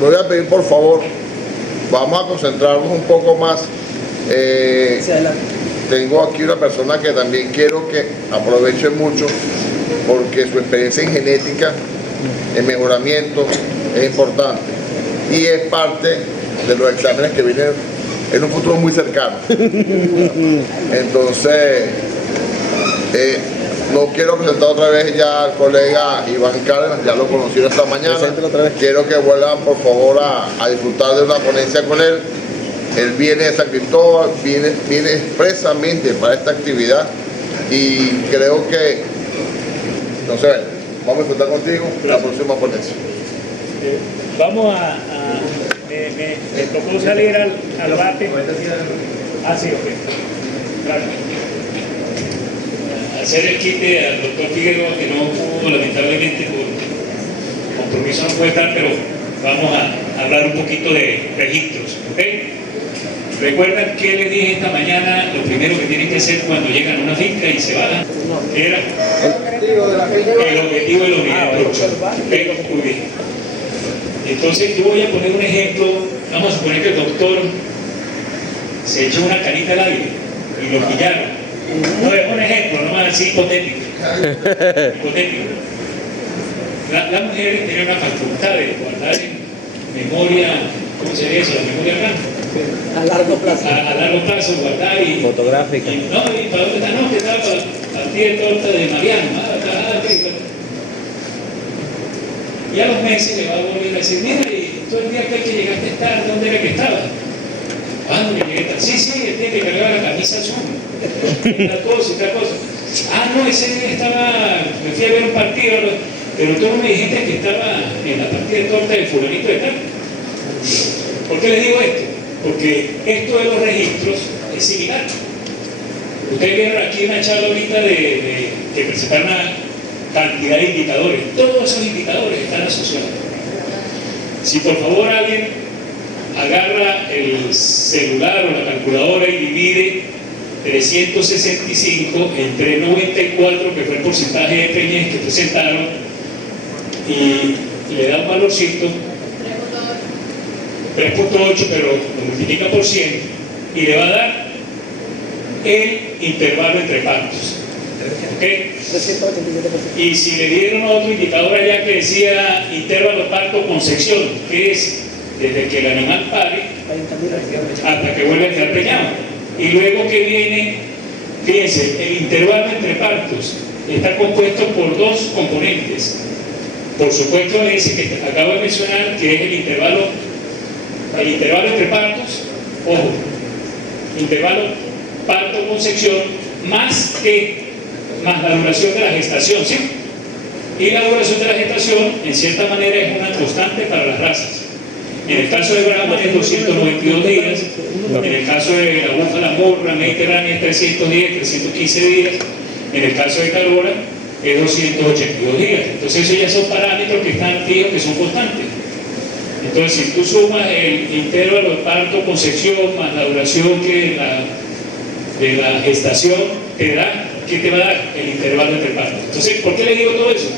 me voy a pedir por favor, vamos a concentrarnos un poco más. Tengo aquí una persona que también quiero que aproveche mucho porque su experiencia en genética, en mejoramiento, es importante y es parte de los exámenes que vienen en un futuro muy cercano. Entonces, no quiero presentar otra vez ya al colega Iván Cárdenas, ya lo conocí esta mañana. Quiero que vuelvan por favor a disfrutar de una ponencia con él. Él viene de San Cristóbal, viene expresamente para esta actividad y creo que, no sé, vamos a disfrutar contigo en la próxima ponencia. Vamos me tocó salir al bate. Ah, sí, ok. Claro. Hacer el quite al doctor Figueroa, que no pudo, lamentablemente, por compromiso no puede estar, pero vamos a hablar un poquito de registros, ¿ok? ¿Recuerdan qué les dije esta mañana? Lo primero que tienen que hacer cuando llegan a una finca y se van, ¿qué era? El objetivo de los videos. Muy bien. Entonces yo voy a poner un ejemplo. Vamos a suponer que el doctor se echó una canita al aire y lo pillaron. No es un ejemplo, nomás así hipotético. Hipotético. Las mujeres tienen una facultad de guardar en memoria, ¿cómo se dice eso? La memoria grande. A largo plazo. A largo plazo, guardar y... Fotográfica. No, ¿y para dónde está? No, que estaba para el pie de torta de Mariano. Y a los meses le va a volver a decir, mira, y todo el día que llegaste tarde, ¿dónde era que estaba? ¿Cuándo que llegué tarde? Sí, el día que cargaba la camisa azul. Tal cosa y tal cosa. Ah, no, ese día me fui a ver un partido, pero tú no me dijiste que estaba en la partida de torta del fulanito de tal. ¿Por qué les digo esto? Porque esto de los registros es similar. Ustedes vieron aquí una charla ahorita que presentaron una cantidad de indicadores. Todos esos indicadores están asociados. Si por favor alguien agarra el celular o la calculadora y divide 365 entre 94, que fue el porcentaje de preñez que presentaron, y le da un valorcito, 3.8, pero lo multiplica por 100 y le va a dar el intervalo entre partos. ¿Okay? Y si le dieron otro indicador allá que decía intervalo parto-concepción, que es desde que el animal pare hasta que vuelve a quedar preñado. Y luego que viene, fíjense, el intervalo entre partos está compuesto por dos componentes. Por supuesto ese que acabo de mencionar, que es el intervalo entre partos, ojo, intervalo parto-concepción, más la duración de la gestación, ¿sí? Y la duración de la gestación, en cierta manera, es una constante para las razas. En el caso de Brahman es 292 días, en el caso de la búfala morra mediterránea es 310, 315 días, en el caso de Carora es 282 días. Entonces esos ya son parámetros que están fijos, que son constantes. Entonces si tú sumas el intervalo de parto-concepción más la duración de la gestación, ¿qué te va a dar? El intervalo entre partos. Entonces, ¿por qué le digo todo eso?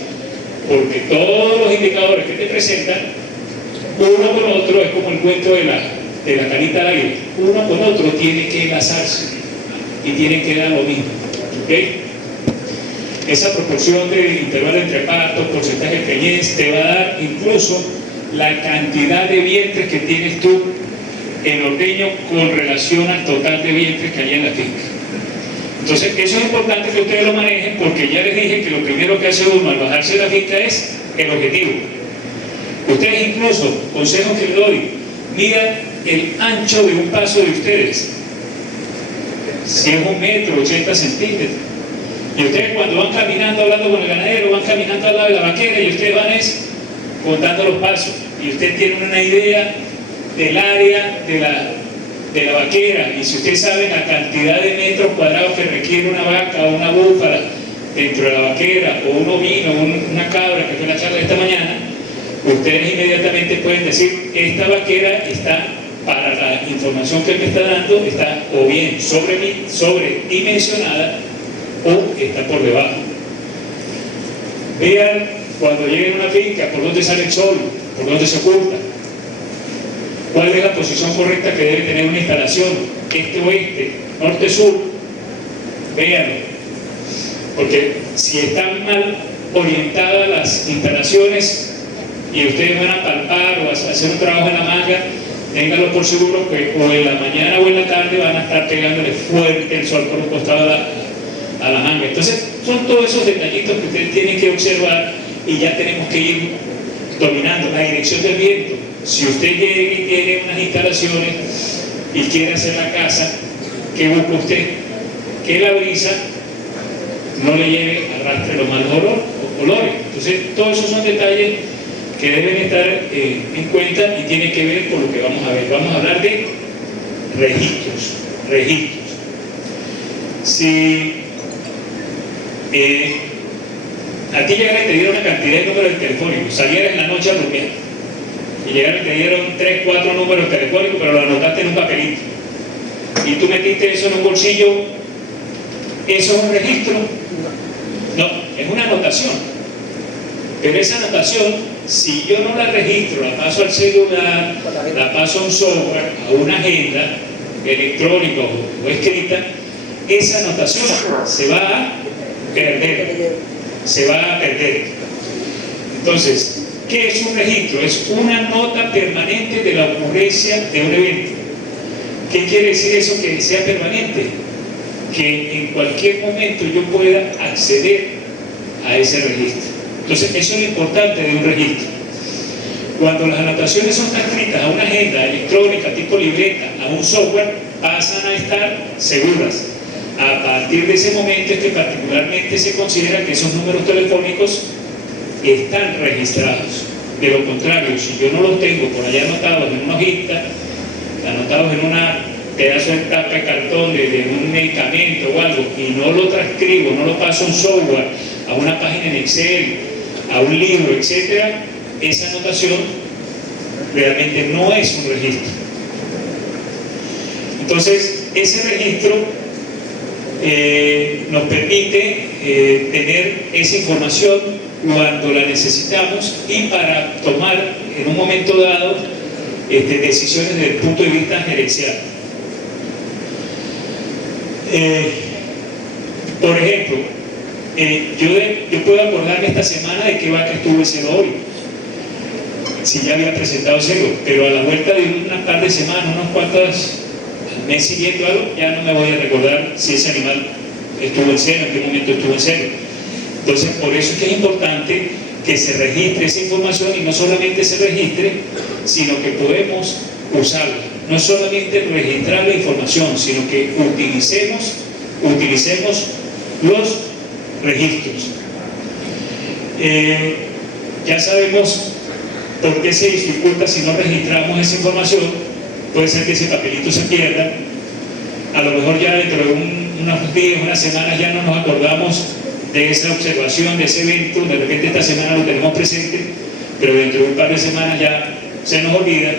Porque todos los indicadores que te presentan, uno con otro, es como el cuento de la canita al aire, uno con otro tiene que enlazarse y tienen que dar lo mismo. ¿Okay? Esa proporción de intervalo entre partos, porcentaje de preñez, te va a dar incluso la cantidad de vientres que tienes tú en ordeño con relación al total de vientres que hay en la finca. Entonces, eso es importante que ustedes lo manejen, porque ya les dije que lo primero que hace uno al bajarse de la finca es el objetivo. Ustedes incluso, consejos que les doy, midan el ancho de un paso de ustedes. Si es 1 metro, 80 centímetros. Y ustedes cuando van caminando hablando con el ganadero, van caminando al lado de la vaquera y ustedes van contando los pasos. Y ustedes tienen una idea del área de la vaquera, y si ustedes saben la cantidad de metros cuadrados que requiere una vaca o una búfala dentro de la vaquera, o un ovino, una cabra, que fue la charla de esta mañana, ustedes inmediatamente pueden decir, esta vaquera está, para la información que él me está dando, está o bien sobredimensionada o está por debajo. Vean cuando lleguen a una finca por dónde sale el sol, por dónde se oculta. ¿Cuál es la posición correcta que debe tener una instalación? Este-oeste, norte-sur. Véanlo. Porque si están mal orientadas las instalaciones y ustedes van a palpar o a hacer un trabajo en la manga, ténganlo por seguro que o en la mañana o en la tarde van a estar pegándole fuerte el sol por un costado a la manga. Entonces, son todos esos detallitos que ustedes tienen que observar y ya tenemos que ir dominando la dirección del viento. Si usted llega y tiene unas instalaciones y quiere hacer la casa, ¿qué busca usted? Que la brisa no le lleve, arrastre los malos olores. Entonces, todos esos son detalles que deben estar en cuenta y tienen que ver con lo que vamos a ver. Vamos a hablar de registros. Si a ti llegaran y te dieron una cantidad de números telefónicos, salieras en la noche a dormir y llegaron y te dieron 3, 4 números telefónicos, pero lo anotaste en un papelito y tú metiste eso en un bolsillo, ¿eso es un registro? No, es una anotación. Pero esa anotación, si yo no la registro, la paso al celular, la paso a un software, a una agenda electrónica o escrita, esa anotación se va a perder. Entonces, ¿qué es un registro? Es una nota permanente de la ocurrencia de un evento. ¿Qué quiere decir eso que sea permanente? Que en cualquier momento yo pueda acceder a ese registro. Entonces, eso es lo importante de un registro. Cuando las anotaciones son transcritas a una agenda electrónica tipo libreta, a un software, pasan a estar seguras. A partir de ese momento es que particularmente se considera que esos números telefónicos están registrados. De lo contrario, si yo no los tengo por allá anotados en una hojita, anotados en un pedazo de tapa de cartón de un medicamento o algo, y no lo transcribo, no lo paso a un software, a una página en Excel, a un libro, etcétera, esa anotación realmente no es un registro. Entonces, ese registro nos permite tener esa información cuando la necesitamos y para tomar en un momento dado decisiones desde el punto de vista gerencial. Por ejemplo, yo puedo acordarme esta semana de qué vaca estuvo ese hoy, si ya había presentado cero, pero a la vuelta de unas par de semanas, unos cuantos mes siguiente o algo, ya no me voy a recordar si ese animal estuvo en cero, en qué momento estuvo en cero. Entonces, por eso es que es importante que se registre esa información y no solamente se registre, sino que podemos usarla. No es solamente registrar la información, sino que utilicemos los registros. Ya sabemos por qué se dificulta si no registramos esa información. Puede ser que ese papelito se pierda, a lo mejor ya dentro de unos días, unas semanas ya no nos acordamos de esa observación, de ese evento, de repente esta semana lo tenemos presente, pero dentro de un par de semanas ya se nos olvida.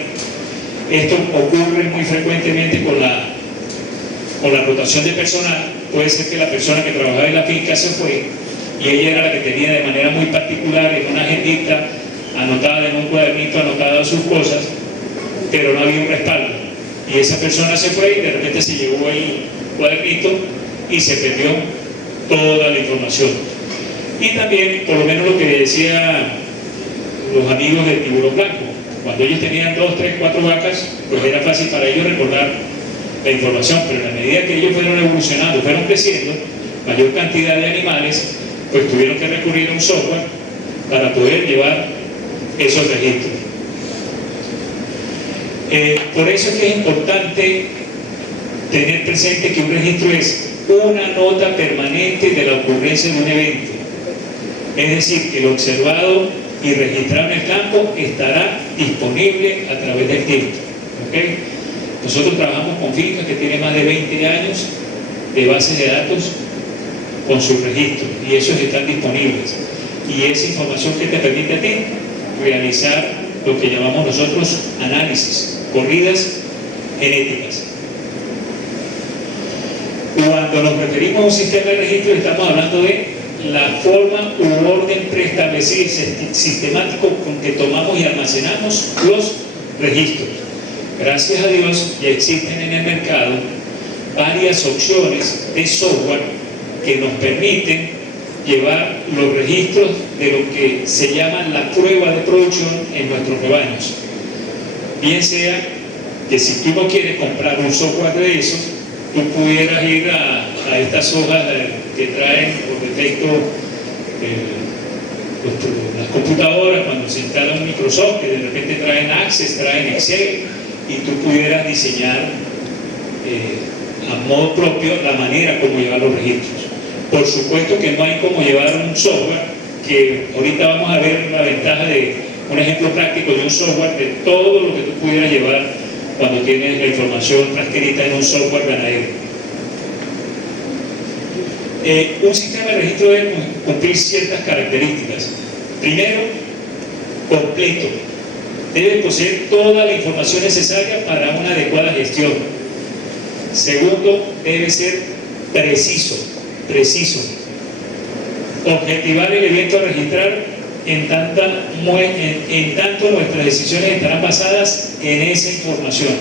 Esto ocurre muy frecuentemente con la rotación de personal. Puede ser que la persona que trabajaba en la finca se fue y ella era la que tenía de manera muy particular en una agendita anotada en un cuadernito, anotada sus cosas, pero no había un respaldo, y esa persona se fue y de repente se llevó el cuadernito y se perdió toda la información. Y también, por lo menos lo que decía los amigos del tiburón blanco, cuando ellos tenían 2, 3, 4 vacas, pues era fácil para ellos recordar la información, pero en la medida que ellos fueron evolucionando, fueron creciendo, mayor cantidad de animales, pues tuvieron que recurrir a un software para poder llevar esos registros. Por eso es que es importante tener presente que un registro es una nota permanente de la ocurrencia de un evento. Es decir, que lo observado y registrado en el campo estará disponible a través del tiempo. ¿Okay? Nosotros trabajamos con fincas que tienen más de 20 años de bases de datos con sus registros y esos están disponibles. Y esa información que te permite a ti realizar lo que llamamos nosotros análisis, corridas genéticas. Cuando nos referimos a un sistema de registro, estamos hablando de la forma u orden preestablecida y sistemático con que tomamos y almacenamos los registros. gracias a Dios ya existen en el mercado varias opciones de software que nos permiten llevar los registros de lo que se llama la prueba de producción en nuestros rebaños. Bien sea que si tú no quieres comprar un software de esos, tú pudieras ir a estas hojas que traen por defecto las computadoras cuando se instala un Microsoft, que de repente traen Access, traen Excel, y tú pudieras diseñar a modo propio la manera como llevar los registros. Por supuesto que no hay como llevar un software, que ahorita vamos a ver la ventaja de un ejemplo práctico de un software, de todo lo que tú pudieras llevar cuando tienes la información transcrita en un software ganadero. Un sistema de registro debe cumplir ciertas características. Primero, completo. Debe poseer toda la información necesaria para una adecuada gestión. Segundo, debe ser preciso. Objetivar el evento a registrar en tanto nuestras decisiones estarán basadas en esa información.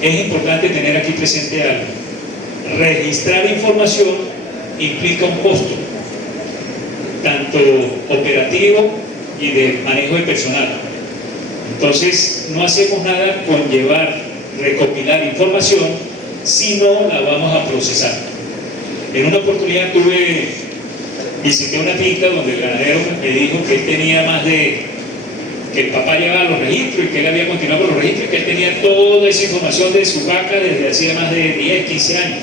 Es importante tener aquí presente algo. Registrar información implica un costo, tanto operativo y de manejo de personal. Entonces, no hacemos nada con recopilar información si no la vamos a procesar. En una oportunidad visité una finca donde el ganadero me dijo que él tenía que el papá llevaba los registros y que él había continuado con los registros y que él tenía toda esa información de su vaca desde hacía más de 10, 15 años.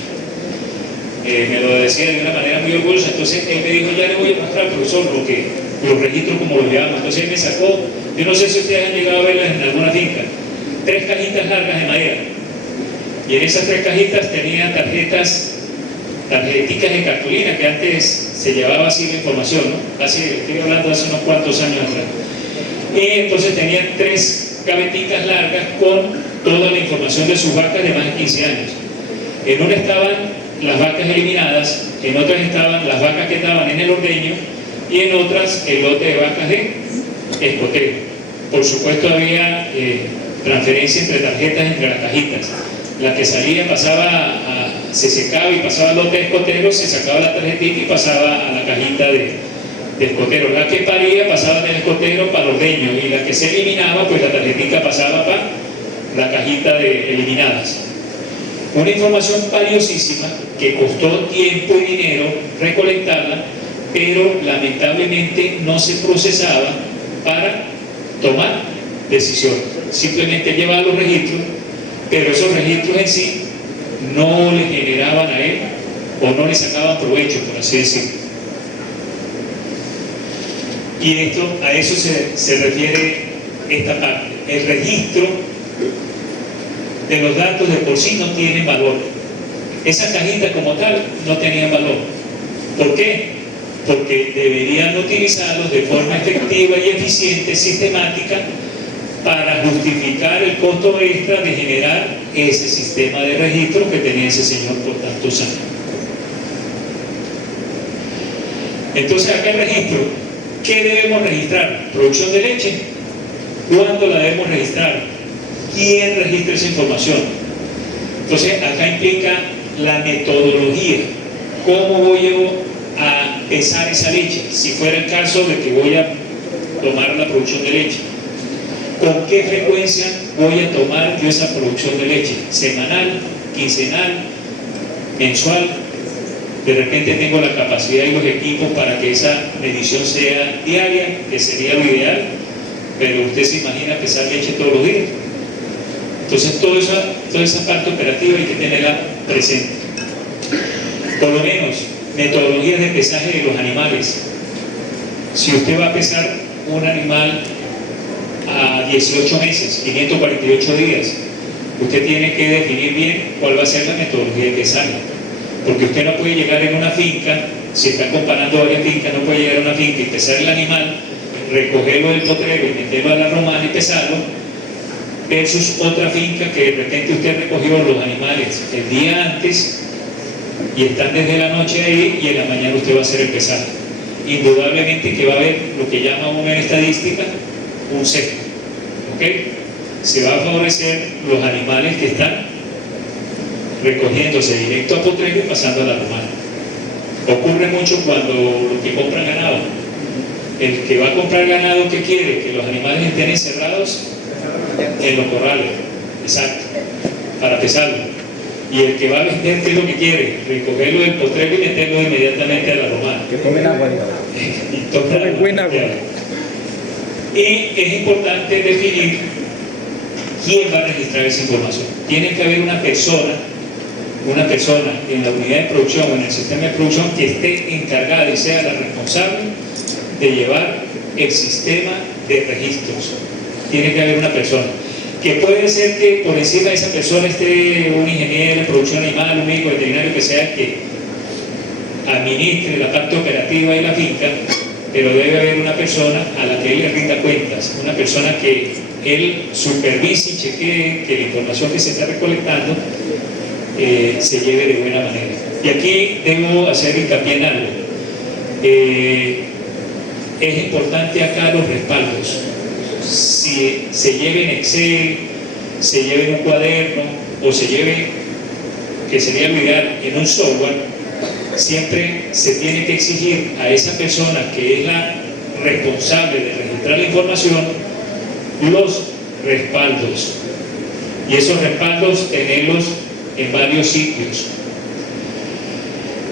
Me lo decía de una manera muy orgullosa. Entonces él me dijo: ya le voy a mostrar, profesor, los registros como los llevamos. Entonces él me sacó, yo no sé si ustedes han llegado a verlas en alguna finca, 3 cajitas largas de madera, y en esas 3 cajitas tenían tarjeticas de cartulina, que antes se llevaba así la información, ¿no? Estoy hablando de hace unos cuantos años atrás. Y entonces tenían 3 gaveticas largas con toda la información de sus vacas de más de 15 años. En una estaban las vacas eliminadas, en otras estaban las vacas que estaban en el ordeño y en otras el lote de vacas de escotero. Por supuesto había transferencia entre tarjetas entre las cajitas. La que salía se secaba y pasaba al lote de escotero, se sacaba la tarjetita y pasaba a la cajita de escotero. La que paría pasaba del escotero para el ordeño, y la que se eliminaba, pues la tarjetita pasaba para la cajita de eliminadas. Una información valiosísima que costó tiempo y dinero recolectarla, pero lamentablemente no se procesaba para tomar decisiones. Simplemente llevaba los registros, pero esos registros en sí no le generaban a él o no le sacaban provecho, por así decirlo. Y a eso se refiere esta parte. El registro de los datos de por sí no tiene valor. Esas cajitas como tal no tenían valor. ¿Por qué? Porque deberían utilizarlos de forma efectiva y eficiente, sistemática, para justificar el costo extra de generar ese sistema de registro que tenía ese señor por tantos años. Entonces, acá el registro, ¿qué debemos registrar? Producción de leche. ¿Cuándo la debemos registrar? ¿Quién registra esa información? Entonces, acá implica la metodología. ¿Cómo voy yo a pesar esa leche? Si fuera el caso de que voy a tomar la producción de leche, ¿con qué frecuencia voy a tomar yo esa producción de leche? ¿Semanal, quincenal, mensual? De repente tengo la capacidad y los equipos para que esa medición sea diaria, que sería lo ideal, pero usted se imagina pesar leche todos los días. Entonces toda esa parte operativa hay que tenerla presente. Por lo menos metodologías de pesaje de los animales. Si usted va a pesar un animal a 18 meses, 548 días, usted tiene que definir bien cuál va a ser la metodología de pesaje, porque usted no puede llegar en una finca, si está comparando varias fincas, no puede llegar a una finca y pesar el animal, recogerlo del potrero y meterlo a la romana y pesarlo, versus otra finca que de repente usted recogió los animales el día antes y están desde la noche ahí, y en la mañana usted va a hacer el pesaje. Indudablemente que va a haber lo que llama uno en estadística un sesgo, ¿ok? se va a favorecer los animales que están recogiéndose directo a potrero y pasando a la romana. Ocurre mucho cuando los que compran ganado, el que va a comprar ganado, ¿qué quiere? Que los animales estén encerrados en los corrales, exacto, para pesarlo. Y el que va a vender, ¿qué es lo que quiere? Recogerlo del potrero y meterlo inmediatamente a la romana. Que tomen agua. Y tomen buen agua. Y es importante definir quién va a registrar esa información. Tiene que haber una persona en la unidad de producción o en el sistema de producción que esté encargada y sea la responsable de llevar el sistema de registros. Tiene que haber una persona. Que puede ser que por encima de esa persona esté un ingeniero de producción animal, un médico veterinario que sea el que administre la parte operativa de la finca, pero debe haber una persona a la que él le rinda cuentas, una persona que él supervise y chequee que la información que se está recolectando se lleve de buena manera. Y aquí debo hacer hincapié en algo. Es importante acá los respaldos. Si se lleve en Excel, se lleve en un cuaderno o se lleve, que sería lo ideal, en un software, siempre se tiene que exigir a esa persona que es la responsable de registrar la información los respaldos, y esos respaldos tenerlos en varios sitios.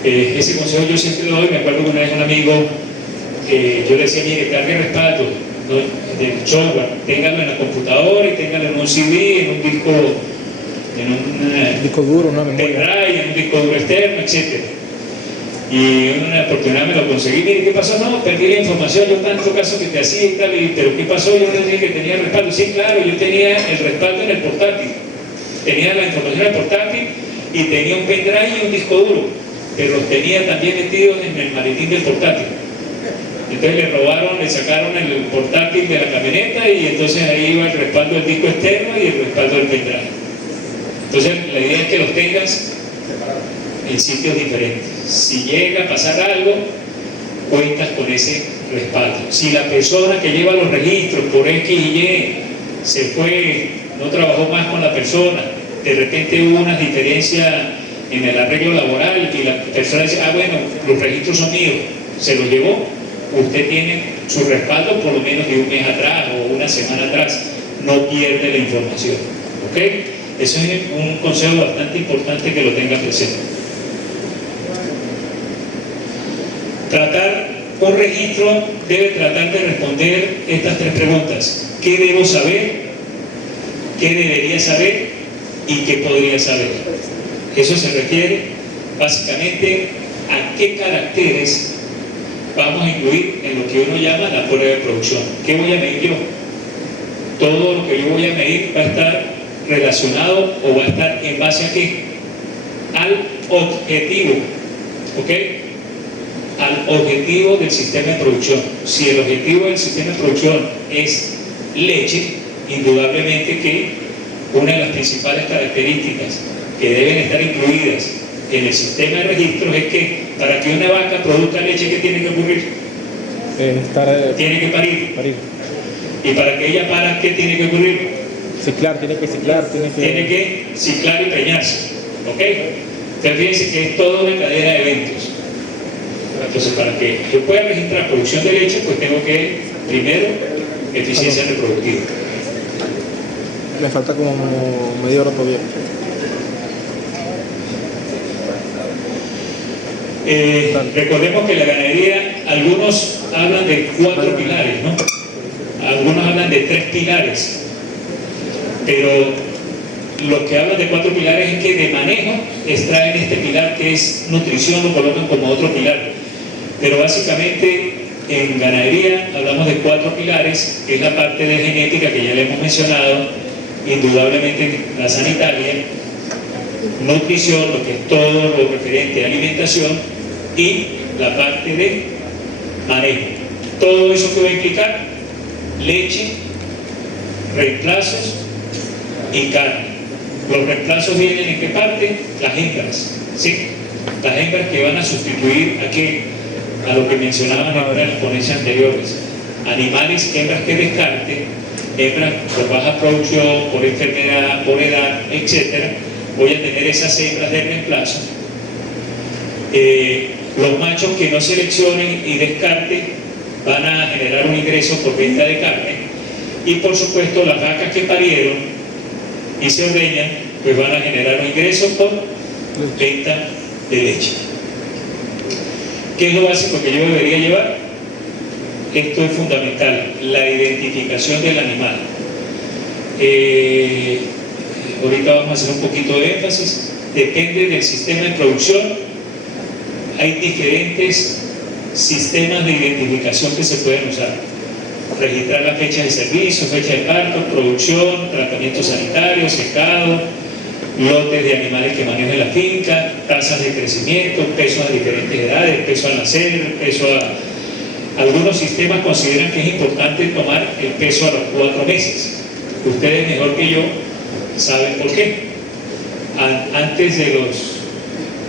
Ese consejo yo siempre lo doy. Me acuerdo que una vez un amigo, yo le decía, mire, cargue respaldo del software, téngalo en la computadora y téngalo en un CD, en un disco, en un disco duro, una memoria, pendrive, en un disco duro externo, etc. Y una oportunidad me lo conseguí. Mire, ¿qué pasó? No, perdí la información, yo tanto caso que te hacía y tal, pero ¿qué pasó? Yo le dije que tenía el respaldo. Sí, claro, yo tenía el respaldo en el portátil, tenía la información en el portátil y tenía un pendrive y un disco duro, pero los tenía también metidos en el maletín del portátil. Entonces le robaron, le sacaron el portátil de la camioneta y entonces ahí iba el respaldo del disco externo y el respaldo del pendrive. Entonces la idea es que los tengas en sitios diferentes. Si llega a pasar algo, cuentas con ese respaldo. Si la persona que lleva los registros por X y Y se fue, no trabajó más con la persona, de repente hubo una diferencia en el arreglo laboral y la persona dice, bueno, los registros son míos, se los llevó, usted tiene su respaldo por lo menos de un mes atrás o una semana atrás, no pierde la información. ¿Ok? Eso es un consejo bastante importante que lo tenga presente. Un registro debe tratar de responder estas tres preguntas: ¿qué debo saber? ¿Qué debería saber? ¿Y qué podría saber? Eso se refiere básicamente a qué caracteres vamos a incluir en lo que uno llama la prueba de producción. ¿Qué voy a medir yo? Todo lo que yo voy a medir va a estar relacionado o va a estar en base a qué? Al objetivo, ¿ok? Al objetivo del sistema de producción. Si el objetivo del sistema de producción es leche, indudablemente que una de las principales características que deben estar incluidas en el sistema de registros es que para que una vaca produzca leche, ¿qué tiene que ocurrir? Tiene que parir. Y para que ella para, ¿qué tiene que ocurrir? Tiene que ciclar y preñarse. ¿Ok? Entonces fíjense que es toda una cadena de eventos. Entonces, para que yo pueda registrar producción de leche, pues tengo que, primero, eficiencia reproductiva. Me falta como media hora todavía. Recordemos que la ganadería, algunos hablan de 4 pilares, ¿no? Algunos hablan de 3 pilares, pero los que hablan de 4 pilares es que de manejo extraen este pilar que es nutrición, lo colocan como otro pilar. Pero básicamente en ganadería hablamos de 4 pilares, que es la parte de genética que ya le hemos mencionado, indudablemente la sanitaria, nutrición, lo que es todo lo referente a alimentación, y la parte de manejo. Todo eso que va a implicar leche, reemplazos y carne. Los reemplazos vienen en qué parte? Las hembras, ¿sí? Las hembras que van a sustituir a lo que mencionaban en las ponencias anteriores. Animales, hembras que descarte, hembras por baja producción, por enfermedad, por edad, etcétera, voy a tener esas hembras de reemplazo. Los machos que no seleccionen y descarten van a generar un ingreso por venta de carne, y por supuesto las vacas que parieron y se ordeñan pues van a generar un ingreso por venta de leche. ¿Qué es lo básico que yo debería llevar? Esto es fundamental, la identificación del animal. Ahorita vamos a hacer un poquito de énfasis. Depende del sistema de producción. Hay diferentes sistemas de identificación que se pueden usar. Registrar la fecha de servicio, fecha de parto, producción, tratamiento sanitario, secado, lotes de animales que maneja la finca, tasas de crecimiento, pesos a diferentes edades, peso al nacer, peso a... Algunos sistemas consideran que es importante tomar el peso a los 4 meses. Ustedes mejor que yo saben por qué. Antes de los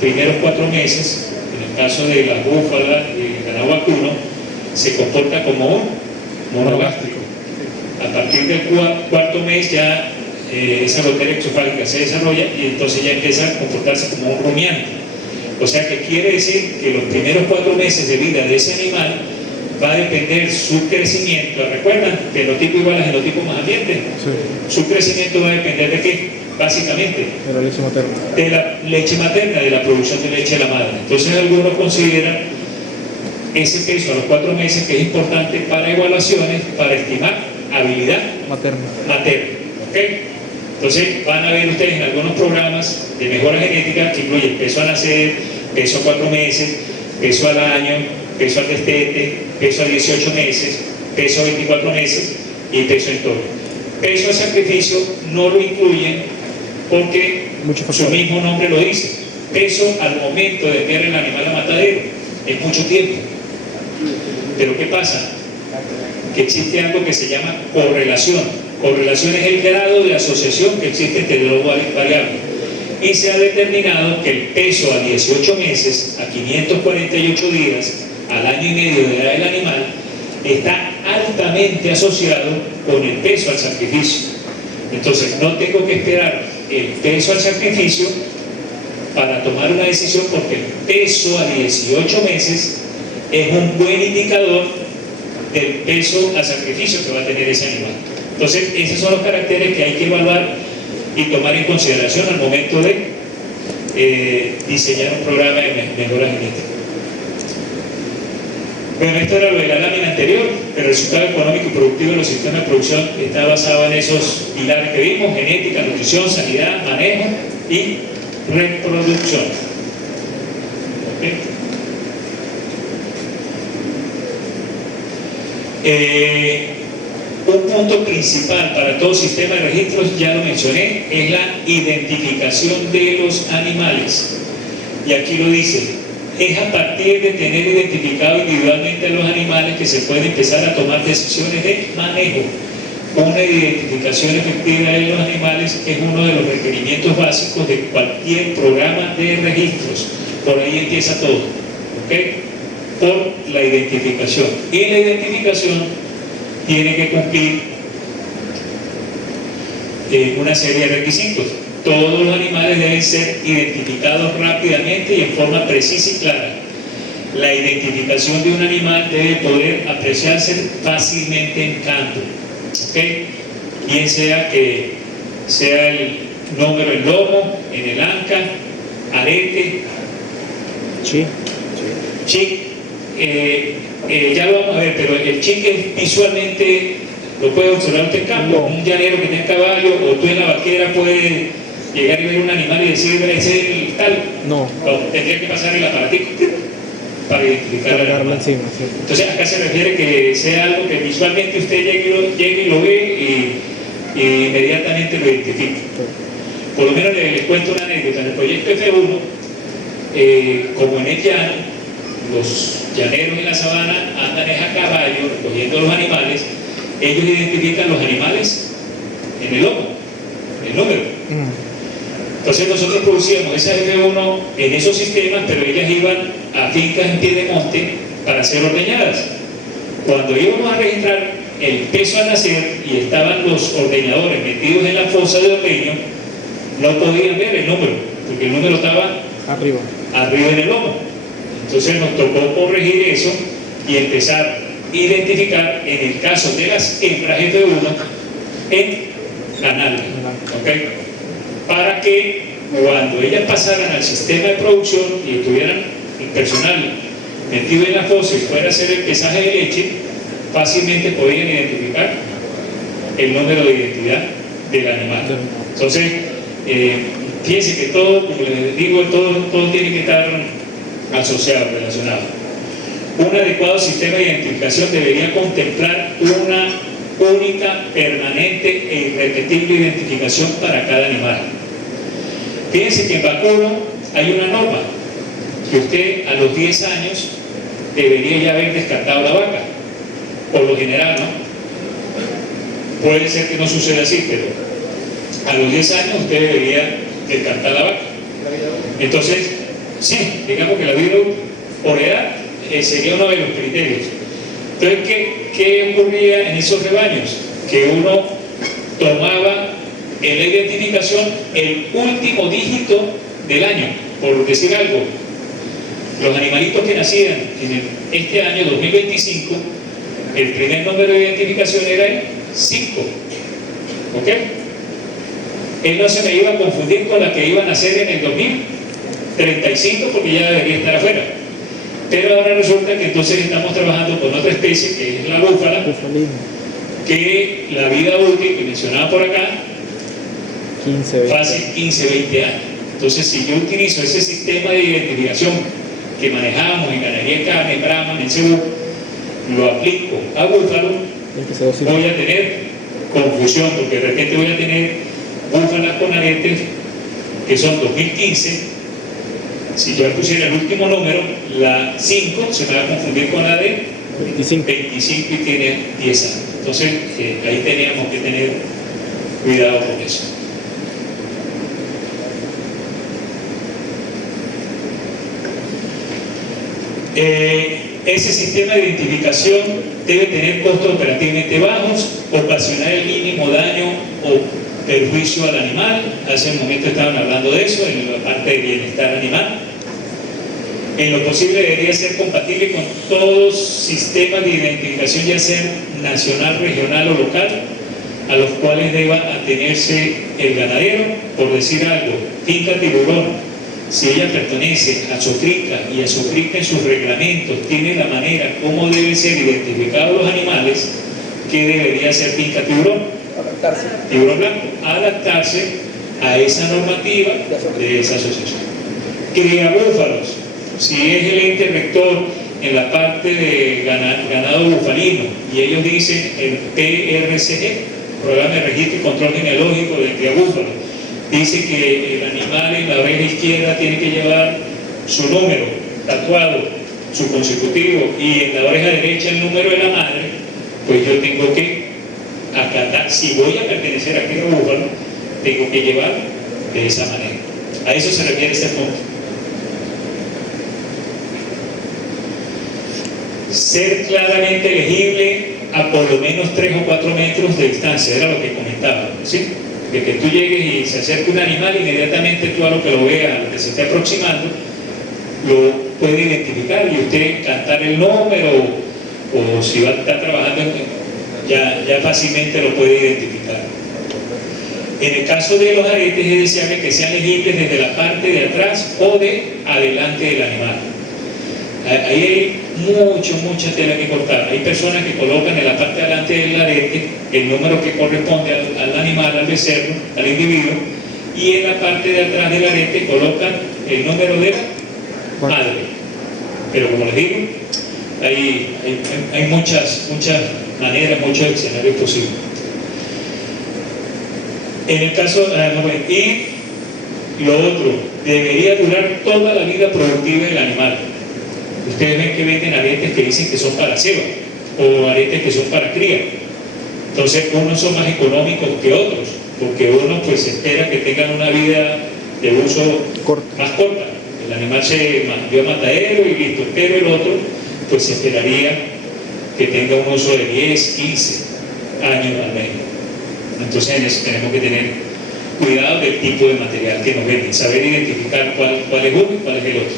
primeros 4 meses, en el caso de la búfala y el ganado vacuno, se comporta como un monogástrico. A partir del 4.º mes ya esa gotera exofágica se desarrolla y entonces ya empieza a comportarse como un rumiante. O sea que quiere decir que los primeros 4 meses de vida de ese animal va a depender su crecimiento. ¿Recuerdan? Fenotipo igual a genotipo más ambiente. Sí. Su crecimiento va a depender de qué, básicamente, de la leche materna. De la leche materna, de la producción de leche de la madre. Entonces algunos consideran ese peso a los 4 meses que es importante para evaluaciones, para estimar habilidad materna. ¿Okay? Entonces van a ver ustedes en algunos programas de mejora genética que incluyen peso al nacer, peso a 4 meses, peso al año, peso al destete, peso a 18 meses, peso a 24 meses y peso en todo. Peso a sacrificio no lo incluyen porque su mismo nombre lo dice. Peso al momento de enviar el animal a matadero es mucho tiempo. Pero ¿qué pasa? Que existe algo que se llama correlación. Correlación es el grado de asociación que existe entre los variables. Y se ha determinado que el peso a 18 meses, a 548 días, al año y medio de edad del animal, está altamente asociado con el peso al sacrificio. Entonces no tengo que esperar el peso al sacrificio para tomar una decisión, porque el peso a 18 meses es un buen indicador del peso al sacrificio que va a tener ese animal. Entonces esos son los caracteres que hay que evaluar y tomar en consideración al momento de diseñar un programa de mejora genética. Bueno, esto era lo de la lámina anterior. El resultado económico y productivo de los sistemas de producción está basado en esos pilares que vimos: genética, nutrición, sanidad, manejo y reproducción. ¿Okay? Un punto principal para todo sistema de registros, ya lo mencioné, es la identificación de los animales. Y aquí lo dice: es a partir de tener identificado individualmente a los animales que se puede empezar a tomar decisiones de manejo. Una identificación efectiva de los animales es uno de los requerimientos básicos de cualquier programa de registros. Por ahí empieza todo, ¿okay? Por la identificación. Y la identificación tiene que cumplir una serie de requisitos. Todos los animales deben ser identificados rápidamente y en forma precisa y clara. La identificación de un animal debe poder apreciarse fácilmente en campo, ¿okay? Bien sea que sea el número en lomo, en el anca, arete, chic. Ya lo vamos a ver, pero el chic es visualmente, lo puede observar usted en campo. Un llanero que tiene caballo, o tú en la vaquera puedes llegar y ver un animal y decir: ese es el tal. No, tendría que pasar el aparatico para identificar al animal. Encima, sí. Entonces acá se refiere que sea algo que visualmente usted llegue y lo ve y inmediatamente lo identifica. Por lo menos les cuento una anécdota. En el proyecto F1, como en el llano, los llaneros en la sabana andan a caballo recogiendo los animales. Ellos identifican los animales en el lomo, el número. Entonces nosotros producíamos esa F1 en esos sistemas, pero ellas iban a fincas en pie de monte para ser ordeñadas. Cuando íbamos a registrar el peso al nacer y estaban los ordeñadores metidos en la fosa de ordeño, no podían ver el número, porque el número estaba arriba en el lomo. Entonces nos tocó corregir eso y empezar a identificar, en el caso de las hembras F1, en la nalga, ¿okay? Para que cuando ellas pasaran al sistema de producción y tuvieran el personal metido en la fosa y fuera a hacer el pesaje de leche, fácilmente podían identificar el número de identidad del animal. Entonces, fíjense que todo, como les digo, todo tiene que estar asociado, relacionado. Un adecuado sistema de identificación debería contemplar una única, permanente e irrepetible identificación para cada animal. Fíjense que en vacuno hay una norma que usted a los 10 años debería ya haber descartado la vaca, por lo general, ¿no? Puede ser que no suceda así, pero a los 10 años usted debería descartar la vaca. Entonces, sí, digamos que la vida por edad sería uno de los criterios. Entonces, ¿qué ocurría en esos rebaños? Que uno tomaba en la identificación el último dígito del año, por decir algo. Los animalitos que nacían en este año 2025, el primer número de identificación era el 5. ¿Ok? Él no se me iba a confundir con la que iba a nacer en el 2035 porque ya debería estar afuera. Pero ahora resulta que entonces estamos trabajando con otra especie que es la búfala, que la vida útil que mencionaba por acá, fácil 15-20 años. Entonces, si yo utilizo ese sistema de identificación que manejamos en ganadería de carne, en Brahman, en Cebú, lo aplico a búfalo, voy a tener confusión, porque de repente voy a tener búfalas con aretes que son 2015. Si yo le pusiera el último número, la 5 se me va a confundir con la de 25 y tiene 10 años. Entonces, ahí teníamos que tener cuidado con eso. Ese sistema de identificación debe tener costos operativamente bajos, ocasionar el mínimo daño o perjuicio al animal. Hace un momento estaban hablando de eso, en la parte de bienestar animal. En lo posible debería ser compatible con todos sistemas de identificación, ya sea nacional, regional o local, a los cuales deba atenerse el ganadero. Por decir algo, finca Tiburón, si ella pertenece a Socrica y a Socrica en sus reglamentos tiene la manera como deben ser identificados los animales, ¿qué debería ser finca Tiburón? Adaptarse. Tiburón blanco, adaptarse a esa normativa de esa asociación. Cría búfalos, si es el ente rector en la parte de ganado bufalino y ellos dicen el PRCG, Programa de Registro y Control Genealógico de Cría Búfalo, dice que el animal en la oreja izquierda tiene que llevar su número tatuado, su consecutivo, y en la oreja derecha el número de la madre, pues yo tengo que acatar. Si voy a pertenecer a Cría Búfalo, tengo que llevar de esa manera. A eso se refiere este punto. Ser claramente elegible a por lo menos 3 o 4 metros de distancia, era lo que comentaba, ¿sí? De que tú llegues y se acerque un animal, inmediatamente tú a lo que lo vea, a lo que se esté aproximando, lo puede identificar y usted cantar el número o si va a estar trabajando, ya fácilmente lo puede identificar. En el caso de los aretes es deseable que sean legibles desde la parte de atrás o de adelante del animal. Ahí hay mucha tela que cortar. Hay personas que colocan en la parte de adelante del arete el número que corresponde al animal, al becerro, al individuo, y en la parte de atrás del arete colocan el número de la madre. Pero como les digo, hay muchas maneras, muchos escenarios posibles. En el caso, y lo otro, debería durar toda la vida productiva del animal. Ustedes ven que venden aretes que dicen que son para ceba o aretes que son para cría. Entonces unos son más económicos que otros, porque unos pues espera que tengan una vida de uso más corta. El animal se dio a matadero y listo, pero el otro pues esperaría que tenga un uso de 10, 15 años al menos. Entonces en eso tenemos que tener cuidado del tipo de material que nos venden, saber identificar cuál es uno y cuál es el otro.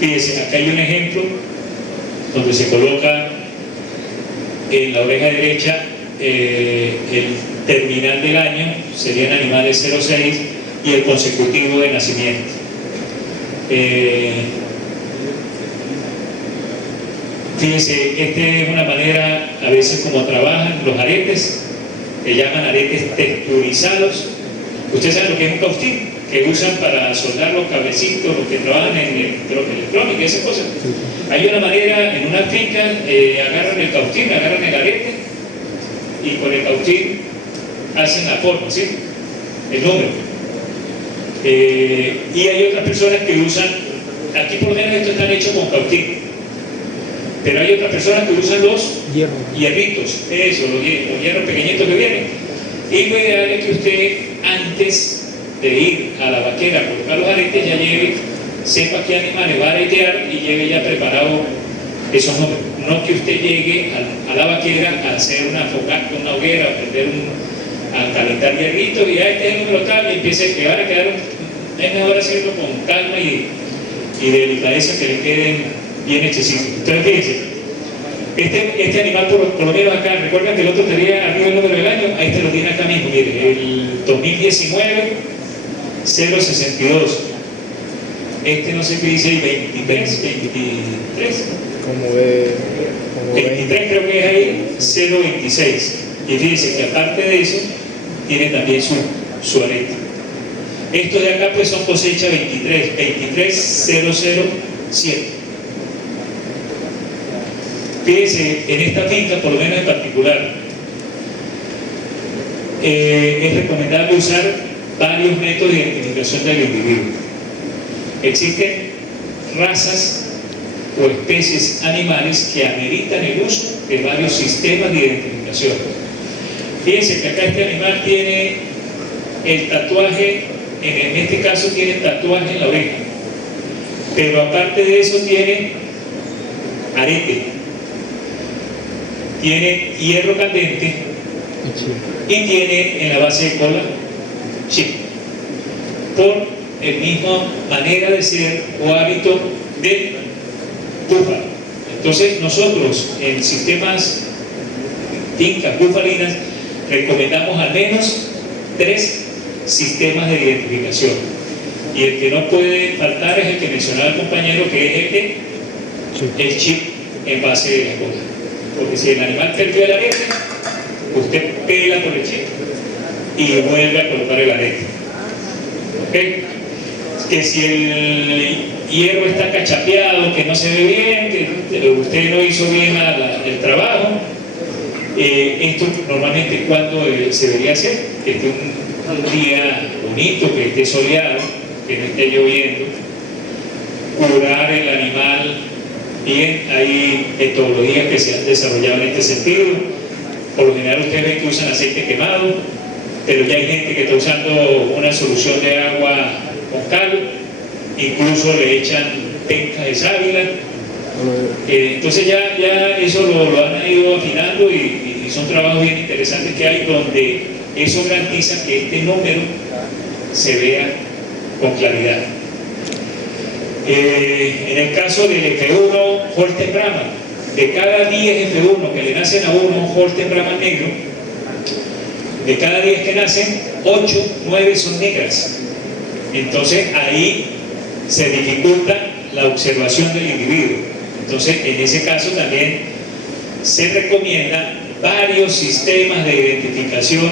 Fíjense, acá hay un ejemplo donde se coloca en la oreja derecha el terminal del año, serían animales 06, y el consecutivo de nacimiento. Fíjense, esta es una manera, a veces como trabajan los aretes, que llaman aretes texturizados. Ustedes saben lo que es un caustín, que usan para soldar los cablecitos, los que trabajan en electrónica y esas cosas. Hay una manera, en una finca, agarran el caustín, agarran el arete, y con el caustín hacen la forma, ¿sí? El número. Y hay otras personas que usan, aquí por lo menos esto está hecho con caustín, pero hay otras personas que usan los hierritos, eso, los hierros pequeñitos que vienen. Y lo ideal es que usted, antes de ir a la vaquera a colocar los aretes, ya lleve, sepa qué animales va a aretear y lleve ya preparado esos números. No que usted llegue a la vaquera a hacer una fogata, una hoguera, a calentar hierritos y este es el número tal, y empiece que van a quedar. Es mejor hacerlo con calma y delicadeza, que le queden bien hechecitos. Entonces fíjense, este animal por lo menos acá, recuerden que el otro tenía arriba el número del año, a este lo tiene acá mismo, mire, el 2019 062. Este no sé qué dice, 23, como de 23 creo que es ahí, 026. Y fíjense que aparte de eso, tiene también su arete. Estos de acá pues son cosecha 23007. Fíjense, en esta finca, por lo menos en particular, es recomendable usar varios métodos de identificación del individuo. Existen razas o especies animales que ameritan el uso de varios sistemas de identificación. Fíjense que acá este animal tiene el tatuaje, en este caso tiene tatuaje en la oreja, pero aparte de eso tiene arete, tiene hierro candente y tiene en la base de cola chip, por el mismo manera de ser o hábito de búfalo. Entonces nosotros en sistemas fincas búfalinas recomendamos al menos 3 sistemas de identificación, y el que no puede faltar es el que mencionaba el compañero, que es el chip en base de la cola, porque si el animal perdió el arete, usted pela por el chip y vuelve a colocar el arete. ¿Okay? Que si el hierro está cachapeado, que no se ve bien, que usted no hizo bien el trabajo, esto normalmente cuando se debería hacer, que esté un día bonito, que esté soleado, que no esté lloviendo, curar el animal bien. Hay metodologías que se han desarrollado en este sentido. Por lo general ustedes ven que usan aceite quemado, pero ya hay gente que está usando una solución de agua con cal, incluso le echan penca de sábila. Entonces ya eso lo han ido afinando, y son trabajos bien interesantes que hay, donde eso garantiza que este número se vea con claridad. En el caso del F1 Holstein Brahman, de cada 10 F1 que le nacen a uno Holstein Brahman negro, de cada 10 que nacen, 8, 9 son negras. Entonces ahí se dificulta la observación del individuo. Entonces en ese caso también se recomienda varios sistemas de identificación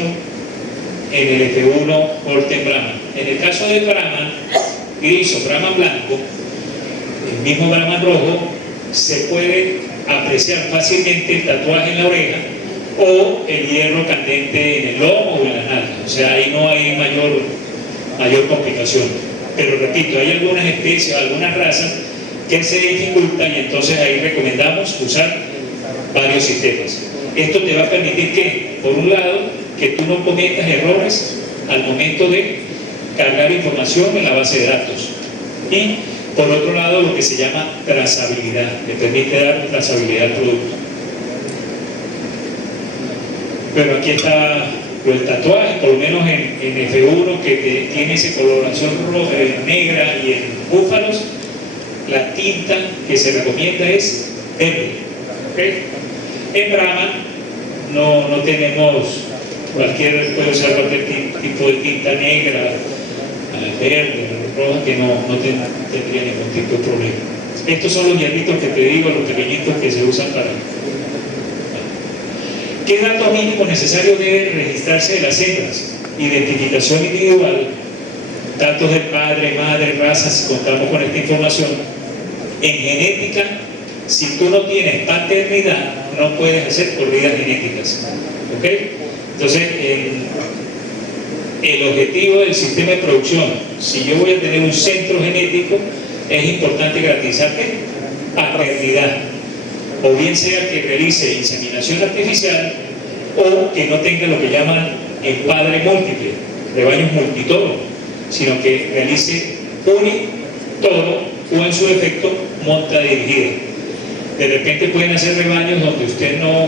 en el F1 Holstein Brahman. En el caso del Brahman gris o Brahman blanco, el mismo Brahman rojo, se puede apreciar fácilmente el tatuaje en la oreja o el hierro candente en el lomo o en la nalga. O sea, ahí no hay mayor complicación. Pero repito, hay algunas especies, algunas razas que se dificultan, y entonces ahí recomendamos usar varios sistemas. Esto te va a permitir que, por un lado, que tú no cometas errores al momento de cargar información en la base de datos, y Por otro lado, lo que se llama trazabilidad, le permite dar trazabilidad al producto. Pero aquí está el tatuaje, por lo menos en F1, que tiene esa coloración roja, negra, y en búfalos la tinta que se recomienda es verde. ¿Okay? En Brahma no tenemos puede usar cualquier tipo de tinta negra, verde, roja, que no tendría ningún tipo de problema. Estos son los hierritos que te digo, los pequeñitos que se usan para... ¿Qué datos mínimos necesarios deben registrarse de las hembras? Identificación individual, datos del padre, madre, raza, si contamos con esta información. En genética, si tú no tienes paternidad, no puedes hacer corridas genéticas. ¿Ok? Entonces, el objetivo del sistema de producción, si yo voy a tener un centro genético, es importante garantizar que paternidad, o bien sea que realice inseminación artificial o que no tenga lo que llaman el padre múltiple, rebaños multitodo, sino que realice unitodo o en su defecto monta dirigida. De repente pueden hacer rebaños donde usted no